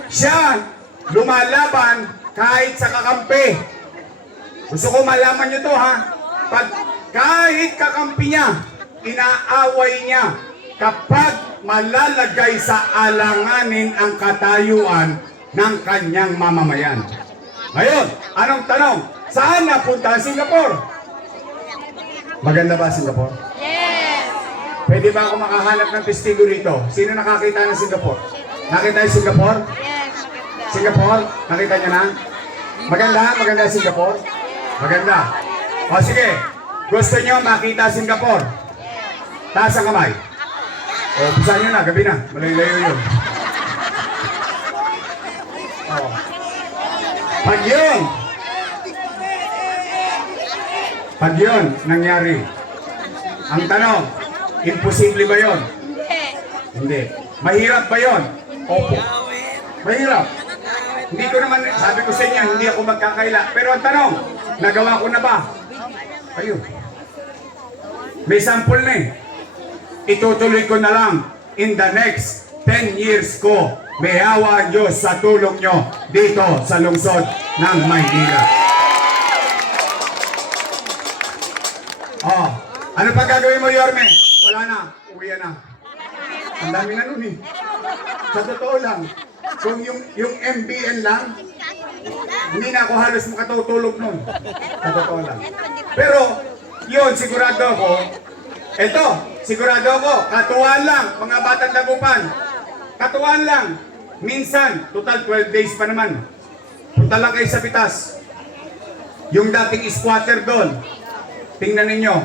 Siya, lumalaban kahit sa kakampi. Gusto ko malaman nyo to ha. Pag kahit kakampi niya, inaaway niya kapag malalagay sa alanganin ang katayuan ng kanyang mamamayan. Ngayon, anong tanong? Saan napunta ang Singapore? Maganda ba Singapore? Yes! Pwede ba ako makahanap ng testigo rito? Sino nakakita ng Singapore? Nakita yung Singapore? Yes! Singapore? Nakita niyo na? Maganda? Maganda Singapore? Maganda. O sige, gusto niyo makita Singapore? Taas ang kamay. O, pisahan niyo na, gabi na. Malayo-layo yun. O. Pag yun nangyari, ang tanong, imposible ba yun? Hindi. Mahirap ba yun? Opo. Mahirap. Hindi ko naman, sabi ko sa inyo, hindi ako magkakaila. Pero ang tanong, nagawa ko na ba? Ayun. May sample na eh. Itutuloy ko na lang in the next 10 years ko. May hawa ang Diyos sa tulong nyo dito sa lungsod ng Maynila. Oh, ano pa gagawin mo, Yorme? Wala na, uwi na. Ang dami na nun eh. Sa totoo lang, kung yung MBN lang, hindi na ako halos makatutulog nun. Sa totoo lang. Pero, yun, sigurado ako, eto, sigurado ako, katuwaan lang, mga batang dagupan. Katuwaan lang. Minsan, total 12 days pa naman. Punta lang kayo sa Pitas. Yung dating squatter doon, tingnan ninyo,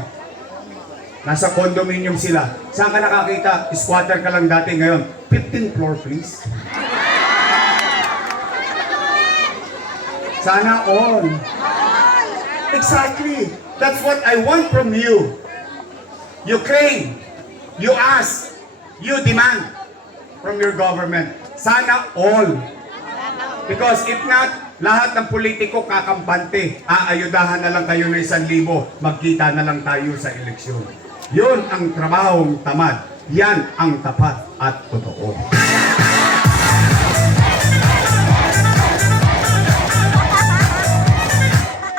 nasa condominium sila. Saan ka nakakita? Squatter ka lang dati ngayon. 15th floor, please. Sana all. Exactly. That's what I want from you. You claim, you ask, you demand from your government. Sana all. Because if not, lahat ng politiko kakampante. Aayudahan na lang kayo ng 1,000. Magkita na lang tayo sa eleksyon. Yun ang trabahong tamad. Yan ang tapat at totoo.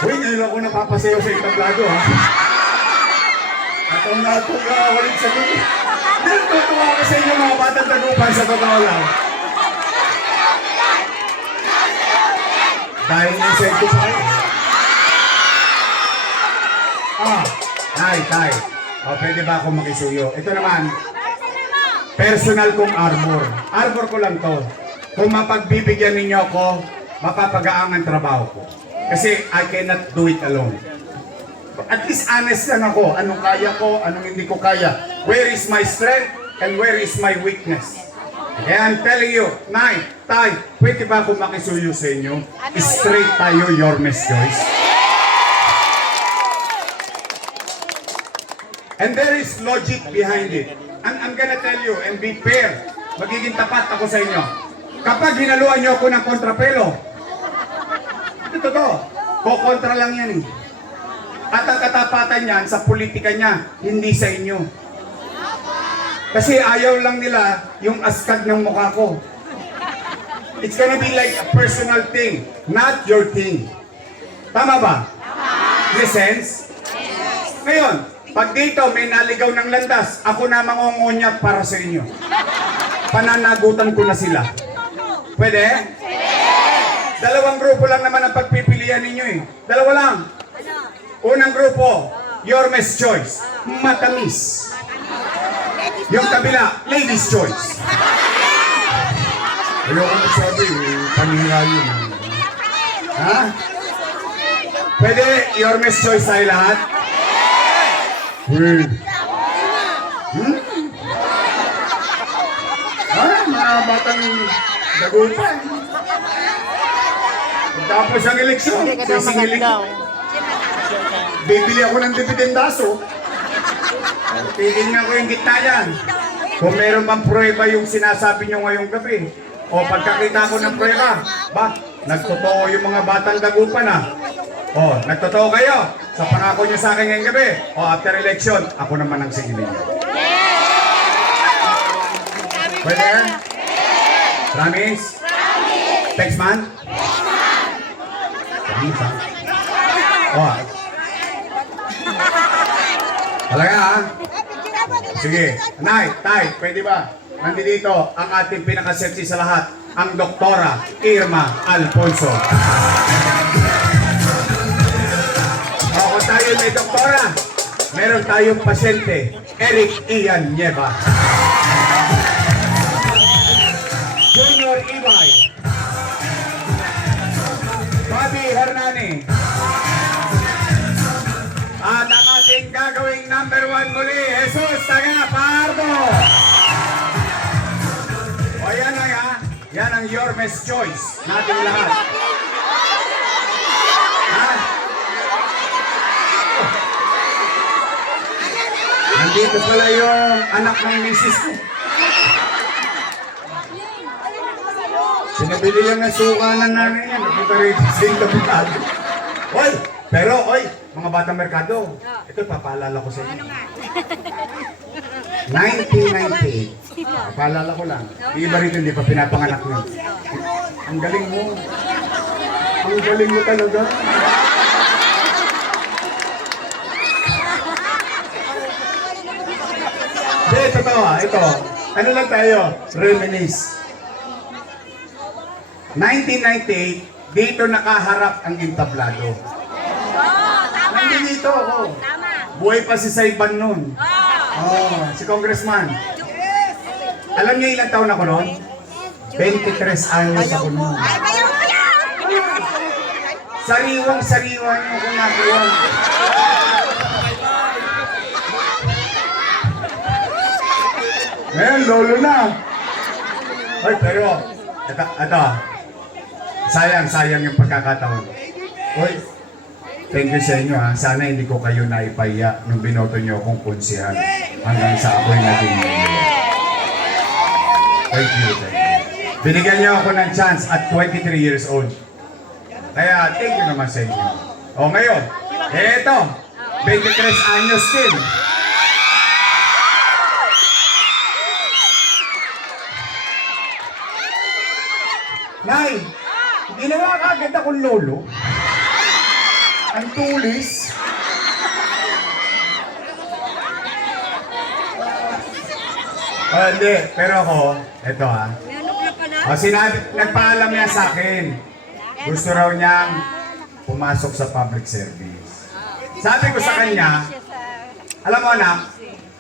Uy, ngayon ako napapasayaw sa itablado ha. Atong walit sa gulo. Hindi, tutuwa ko sa inyo mga batang tagupan sa totoo lang. Dahil incentive pa kayo. Tay. O, pwede ba akong makisuyo? Ito naman, personal kong armor. Armor ko lang to. Kung mapagbibigyan ninyo ako, mapapagaang ang trabaho ko. Kasi I cannot do it alone. At least honest lang ako. Anong kaya ko, anong hindi ko kaya. Where is my strength and where is my weakness? Kaya I'm telling you, Nay, Tay, pwede ba akong makisuyo sa inyo? Straight tayo, Yormes Joyce. And there is logic behind it. And I'm gonna tell you, and be fair, magiging tapat ako sa inyo. Kapag hinaluan niyo ako ng kontrapelo, ito to, kukontra lang yan eh. At ang katapatan niyan sa politika niya, hindi sa inyo. Kasi ayaw lang nila yung askad ng mukha ko. It's gonna be like a personal thing, not your thing. Tama ba? May sense? Ngayon, pag dito may naligaw ng landas, ako na mangungunyat para sa inyo. Pananagutan ko na sila. Pwede? Dalawang grupo lang naman ang pagpipilian ninyo eh. Dalawa lang. Unang grupo, Yormes Choice. Matamis. Yung kabila, Ladies Choice. Ayoko magsabi, panira yun. Ha? Pwede Yormes Choice tayo lahat? batang dagupan. Tapos ang eleksyon, sisingilin ko. Bibili ako ng dividendaso. Titingnan ko yung gitna yan. Kung meron bang prueba yung sinasabi nyo ngayong gabi. O pagkakita ko ng prueba, ba, nagtotoo yung mga batang dagupan ah. O, nagtotoo kayo sa pangako nyo sa akin ngayong gabi. O, after election, ako naman ang singilin. Pwede yan? Promise? Text man? Promise ha? O, talaga ha? Sige. Nay, tay, pwede ba? Nandito ang ating pinakasetsi sa lahat, ang Doktora Irma Alfonso. O, kung tayo may doktora, meron tayong pasyente, Eric Ian Nieva. Junior Ibay. Bobby Hernani. At ang ating gagawing number 1 muli, Jesus Taga Pardo. O yan na ha, yan ang your best choice nating lahat. Ha? Nandito pala yung anak ng misis ko. Sinabili lang ng sukanan namin yan. Napunta rin sa Kapitado. Oy! Pero, oy! Mga batang merkado. Ito, papaalala ko sa inyo. 1998. Papaalala ko lang. Yung iba rito, hindi pa pinapanganak mo. Ang galing mo. Ang galing mo talaga. Hindi, totoo ah. Ito. Ano lang tayo? Reminisce. 1998, dito nakaharap ang entablado. Nandito ako. Buhay pa si Saiban noon. Si Congressman. Alam niyo ilang taon ako noon? 23 anyos ako noon. Sariwang-sariwa niyo kung nakuha. Ngayon, lolo na. Ay, pero, ito, sayang yung pagkakataon. Uy, thank you sa inyo ha. Sana hindi ko kayo naipaya nung binoto nyo akong konsihan hanggang sa ako'y naging mayor. Thank you. Binigyan nyo ako ng chance at 23 years old. Kaya thank you naman sa inyo. O ngayon, eto, 23 anyos din. Nay, ginawa ka agad akong lolo. Ang tulis. Hindi, pero ako, eto ha. Sinabi, nagpaalam niya sa akin. Gusto raw niyang pumasok sa public service. Sabi ko sa kanya, alam mo anak,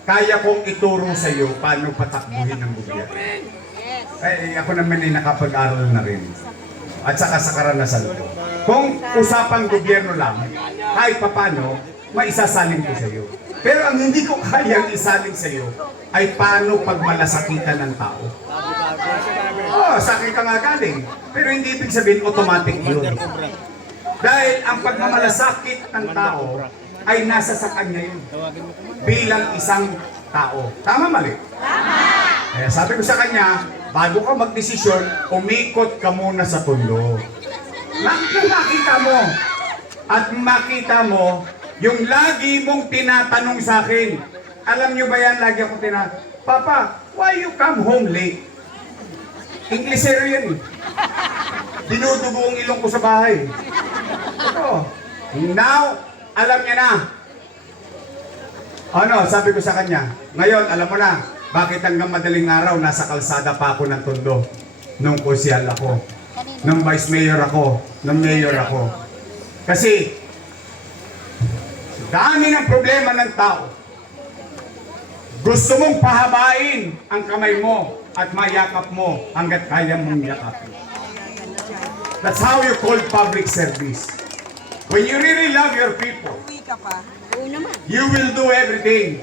kaya kong ituro sa iyo paano patakbuhin ng gobyerno. Ay, ako naman ay nakapag-aral na rin. At saka sa karanasan ko. Kung usapang gobyerno lang, kahit papano, maisasaling ko sa iyo. Pero ang hindi ko kayang isaling sa iyo, ay paano pagmalasakitan ng tao. Sakit ka nga galing. Pero hindi ibig sabihin automatic yun. Dahil ang pagmamalasakit ng tao, ay nasa sa kanya yun. Bilang isang tao. Tama mali? Tama! Kaya sabi ko sa kanya, bago ka magdesisyon, umikot ka muna sa tulo. Makita mo. At makita mo, yung lagi mong tinatanong sa akin. Alam nyo ba yan, lagi akong tinatanong, Papa, why you come home late? Inglesero yan eh. Dinudugo ang ilong ko sa bahay. Ito. Now, alam niya na. Ano, sabi ko sa kanya, ngayon, alam mo na, bakit hanggang madaling araw, nasa kalsada pa ako ng Tondo. Nung kusyal ako. Nung vice mayor ako. Nung mayor ako. Kasi, dami ng problema ng tao. Gusto mong pahabain ang kamay mo at mayakap mo hanggat kaya mong yakapin. That's how you call public service. When you really love your people, you will do everything.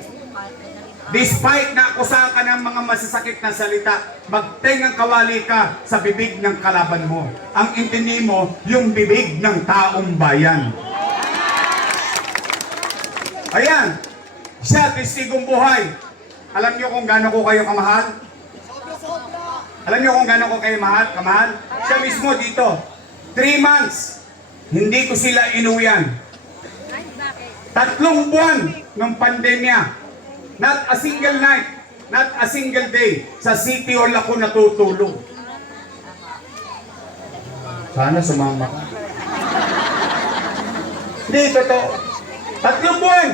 Despite na akusahan ka ng mga masasakit na salita, magtengang kawali ka sa bibig ng kalaban mo. Ang intindi mo, yung bibig ng taong bayan. Ayan, siya, testigong buhay. Alam niyo kung gaano ko kayo kamahal? Alam niyo kung gaano ko kayo kamahal? Siya mismo dito, 3 months, hindi ko sila inuwian. 3 buwan ng pandemya. Not a single night, not a single day, sa City Hall ako natutulog. Sana sumama ka. Hindi, totoo. 3 buwan.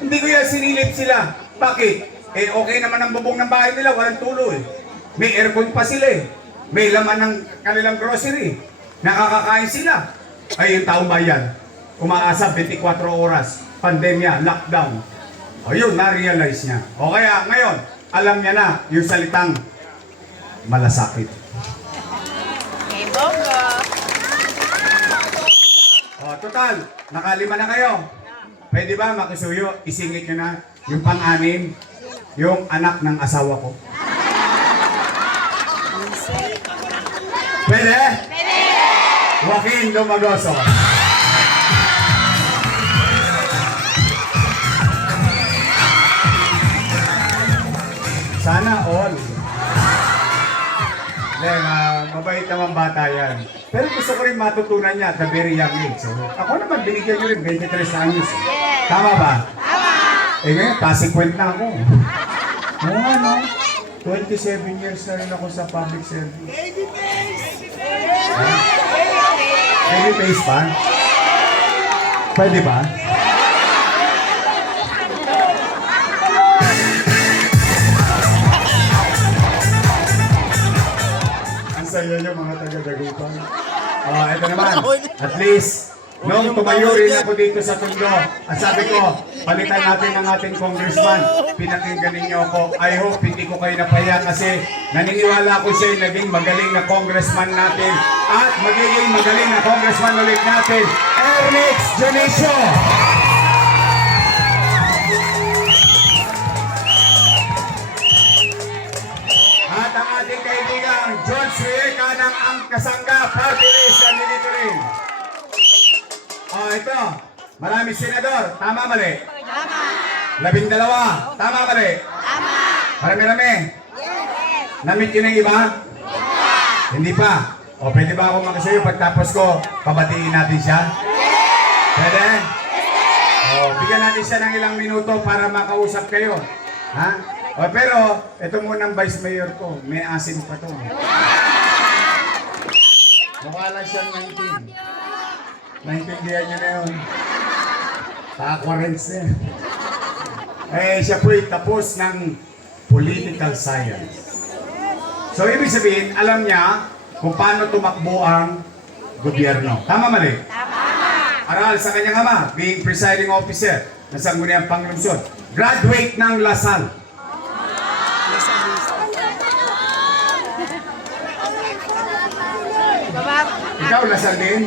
Hindi ko yan sinilip sila. Bakit? Eh, okay naman ang bubong ng bahay nila, walang tulo eh. May aircon pa sila eh. May laman ng kanilang grocery. Nakakakain sila. Ay, yung taong bayan, umaasa 24 oras, pandemya, lockdown. O yun, na-realize niya. O kaya, ngayon, alam niya na yung salitang malasakit. Okay, Bongo. O, total, nakalima na kayo. Pwede ba makisuyo, isingit nyo na yung pang-anim, yung anak ng asawa ko? Pwede? Pwede! Joaquin Lumagoso. Sana all. Mabait naman bata yan. Pero gusto ko rin matutunan niya at a very young age. So, ako naman, binigyan nyo rin 23 anyos. Tama ba? Tama! Eh ngayon, pasikwent na ako. Oo nga, no? 27 years na rin ako sa public service. Baby face! Baby face pa? Pwede ba? Saya nyo mga taga-Dagupan. Ito naman, at least, nung tumayo rin ako dito sa Tondo, at sabi ko, palitan natin ang ating congressman, pinakinggan ninyo ako. I hope hindi ko kayo napaya kasi naniniwala ko siya yung naging magaling na congressman natin at magiging magaling na congressman ulit natin, Ernix Junicio. At ang ating kaibigan, George Rieka ng ang Kasangga Party List, yan dito rin. Ito, maraming senador, tama mali? Tama. 12, tama mali? Tama. Marami-rami? Yes. Namit yun ang iba? Yes. Hindi pa? O pwede ba ako makasuyo pagtapos ko, pabatiin natin siya? Yes. Pwede? Yes. O, bigyan natin siya ng ilang minuto para makausap kayo. Ha? O, pero, ito munang vice mayor ko. May asin pa to. Mukha lang siyang 19. Naintindihan niyo na yun. Ka-quarrents niya. Eh, siya po'y tapos ng political science. So, ibig sabihin, alam niya kung paano tumakbo ang gobyerno. Tama mali? Tama. Aral sa kanyang ama, being presiding officer ng Sangguniang Panglungsod. Graduate ng Lasal. Ikaw, Lasal din?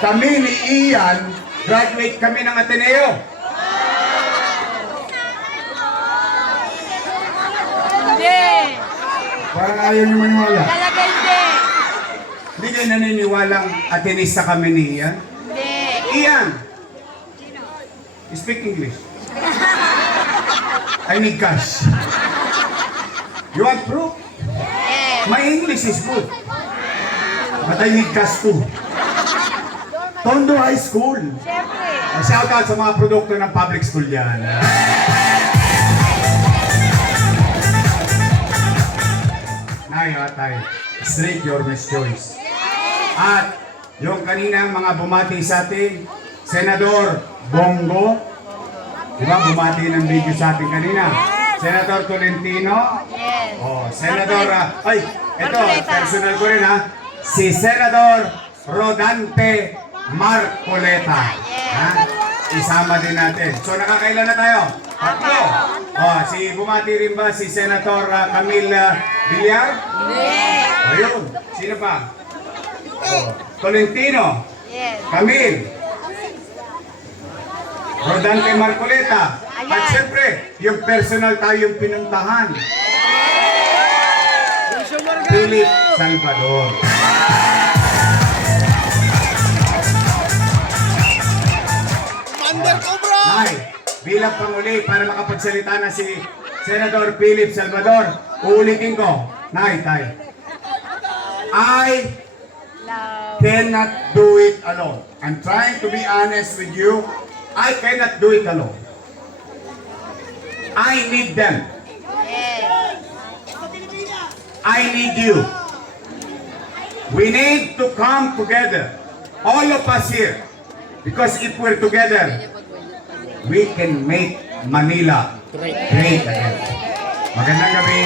Kami ni Ian, graduate kami ng Ateneo. Hindi. Parang ayaw niyo maniwala. Talaga hindi. Hindi kayo naniniwalang Atenista kami ni Ian? Hindi. Ian! Speak English. I need cash. You want proof? Yes. My English is good. But I need cash too. Tondo High School. Siyempre. Shout out sa mga produkto ng public school yan. Nay, atay. Straight your best choice. At yung kanina mga bumati sa atin, Senador Bongo. Diba bumati ng video sa atin kanina? Senator Tolentino. Yes. Oh, Senador, ito, Marcoleta. personal ko rin ha. Si Senador Rodante Marcoleta. Ha? Isama din natin. So nakakailan na tayo? Tatlo. Oh, si bumati rin ba si Senator Camille Villar? Yes. Ayun. Sino pa? Oh, Tolentino. Yes. Camille. Rodante Marcoleta. At siyempre, yung personal tayong pinuntahan. Philip Salvador. Nay, bilang panguli para makapagsalita na si Senador Philip Salvador, uulitin ko. Nay, tay. I cannot do it alone. I'm trying to be honest with you. I cannot do it alone. I need them. Yes. I need you. We need to come together. All of us here. Because if we're together, we can make Manila great again. Magandang gabi.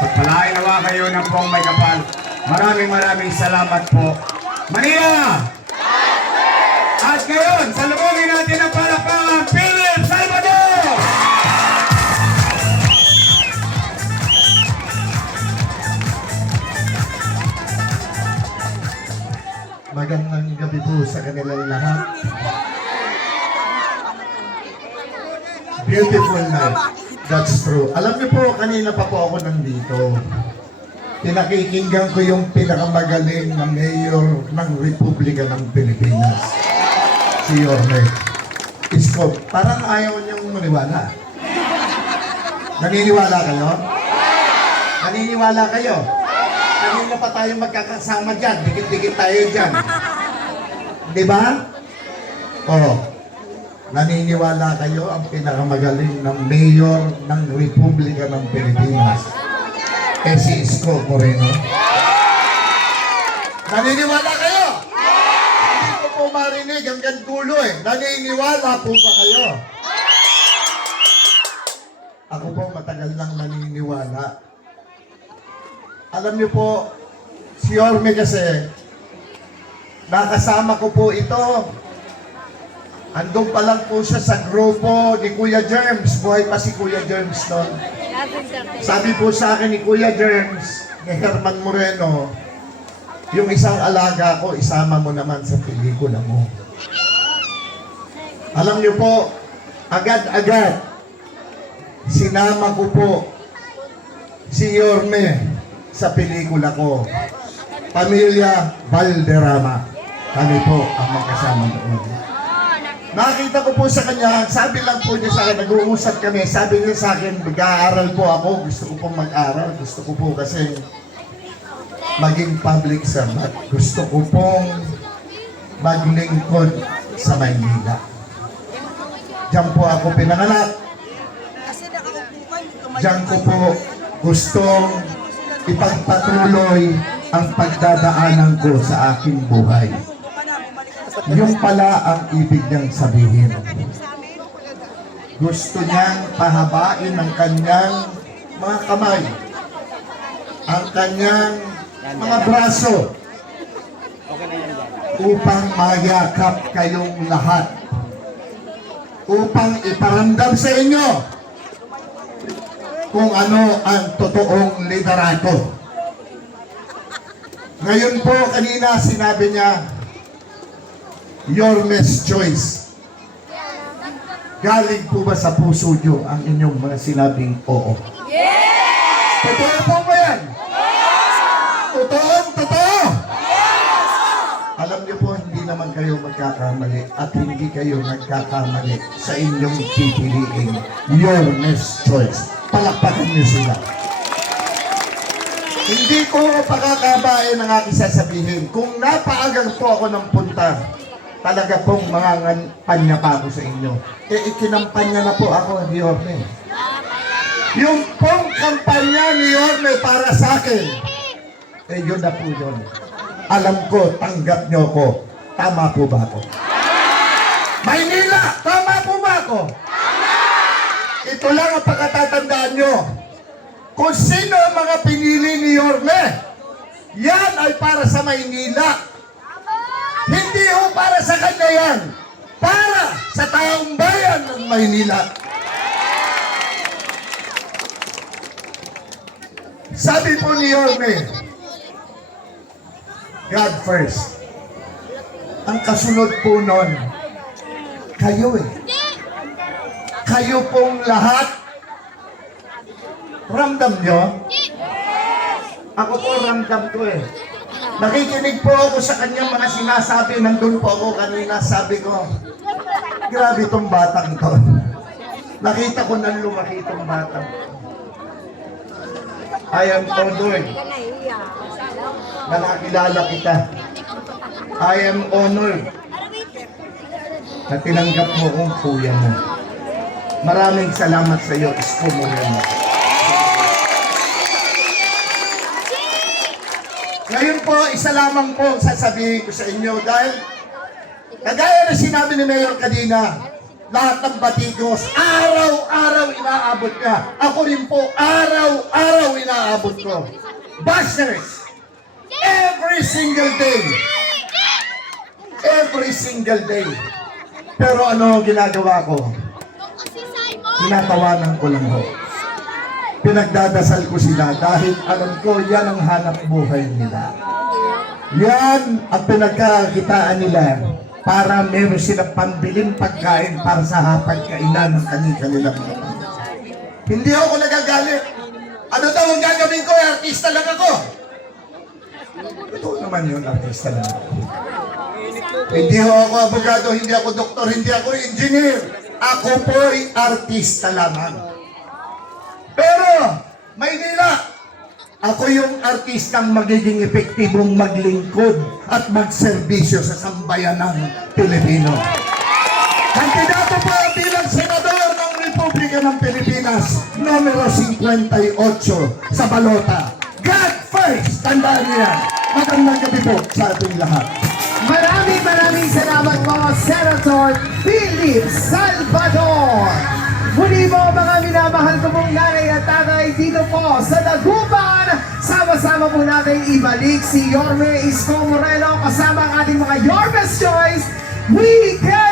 Pagpalain nawa kayo ng pong may kapal. Maraming salamat po. Manila! At ngayon, salubungin natin ang palakpakan Philip Salvador! Magandang gabi po sa kanilang lahat. Beautiful night. That's true. Alam niyo po, kanina pa po ako nandito. Pinakikinggan ko yung pinakamagaling na mayor ng Republika ng Pilipinas. Si Yorme. Isko, parang ayaw niyong maniwala. Naniniwala kayo? Naniniwala kayo? Kanina pa tayo magkakasama dyan. Dikit-dikit tayo dyan. Di ba? Oo. Naniniwala kayo ang pinakamagaling ng mayor ng Republika ng Pilipinas. Eh si Isko Moreno. Naniniwala kayo? Hindi ko po marinig hanggang dulo eh. Naniniwala po ba kayo? Ako po matagal lang naniniwala. Alam niyo po, si Yorme kasi, nakasama ko po ito. Andun pa lang po siya sa grupo ni Kuya Germs. Buhay pa si Kuya Germs noon. Sabi po sa akin ni Kuya Germs, ni Herman Moreno, yung isang alaga ko, isama mo naman sa pelikula mo. Alam niyo po, agad-agad, sinama ko po si Yorme sa pelikula ko. Pamilya Valderrama. Kami po ang magkasama doon. Nakita ko po sa kanya, sabi lang po niya sa akin, nag-uusap kami, sabi niya sa akin, mag-aaral po ako, gusto ko pong mag-aral, gusto ko po kasi maging public servant. Gusto ko pong maglingkod sa Maynila. Diyan po ako pinanganak. Diyan ko po gustong ipagpatuloy ang pagdadaanan ko sa aking buhay. Yung pala ang ibig niyang sabihin. Gusto niyang pahabain ang kanyang mga kamay, ang kanyang mga braso, upang mayakap kayong lahat, upang iparamdam sa inyo kung ano ang totoong liderato. Ngayon po, kanina sinabi niya, Yorme's choice. Galing po ba sa puso niyo ang inyong mga sinabing oo? Yes! Totoo po ba yan? Yes! Totoo? Alam niyo po, hindi naman kayo magkakamali at hindi kayo nagkakamali sa inyong pipiliin. Yorme's choice. Palakpakan niyo sila. Hindi ko pakakabayan ang aking sasabihin. Kung napaagang po ako ng punta, talaga pong mangangampanya pa ako sa inyo. Eh, ikinampanya na po ako ni Yorme. Yung pong kampanya ni Yorme para sa akin, eh, yun na po yun. Alam ko, tanggap nyo ko. Tama po ba ako? Maynila, tama po ba ako? Ito lang ang pagkatatandaan nyo. Kung sino ang mga pinili ni Yorme, yan ay para sa Maynila. Hindi ho para sa kanya yan. Para sa taong bayan ng Maynila. Sabi po ni Yorme, God first. Ang kasunod po nun, kayo eh. kayo pong lahat, ramdam nyo? Ako po ramdam ko eh. Nakikinig po ako sa kanyang mga sinasabi. Nandun po ako kanina, sabi ko, grabe itong batang to. Nakita ko nang lumaki itong batang to. I am honored na nakilala kita. I am honored na tinanggap mo kong kuya mo. Maraming salamat sa iyo, Isko Moreno. Ngayon po, isa lamang po sasabihin ko sa inyo dahil kagaya na sinabi ni Mayor kanina, lahat ng batikos, araw-araw inaabot niya. Ako rin po, araw-araw inaabot ko. Bashers, every single day. Every single day. Pero ano ginagawa ko? Tinatawanan ko lang ho. Pinagdadasal ko sila dahil alam ko yan ang hanap buhay nila. Yan ang pinagkakitaan nila para meron silang pambiling pagkain para sa hapagkainan ng kanilang mga pamilya. Hindi ako nagagalit. Ano daw ang gagawin ko? Artista lang ako. Ito naman yun, artista lang ako. Hindi ako abogado, hindi ako doktor, hindi ako engineer. Ako po'y artista lamang. Pero, Maynila, ako yung artistang magiging epektibong maglingkod at magserbisyo sa sambayanang Pilipino. Kandidato po bilang senador ng Republika ng Pilipinas, numero 58 sa balota. God first! Tandaan niya. Magandang gabi po sa ating lahat. Maraming salamat po, Senator Philip Salvador. Muli po mga minamahal ko pong nanay at tatay dito po sa Dagupan. Sama-sama po natin ibalik si Yorme Isko Moreno kasama ang ating mga Yorme's Choice. We can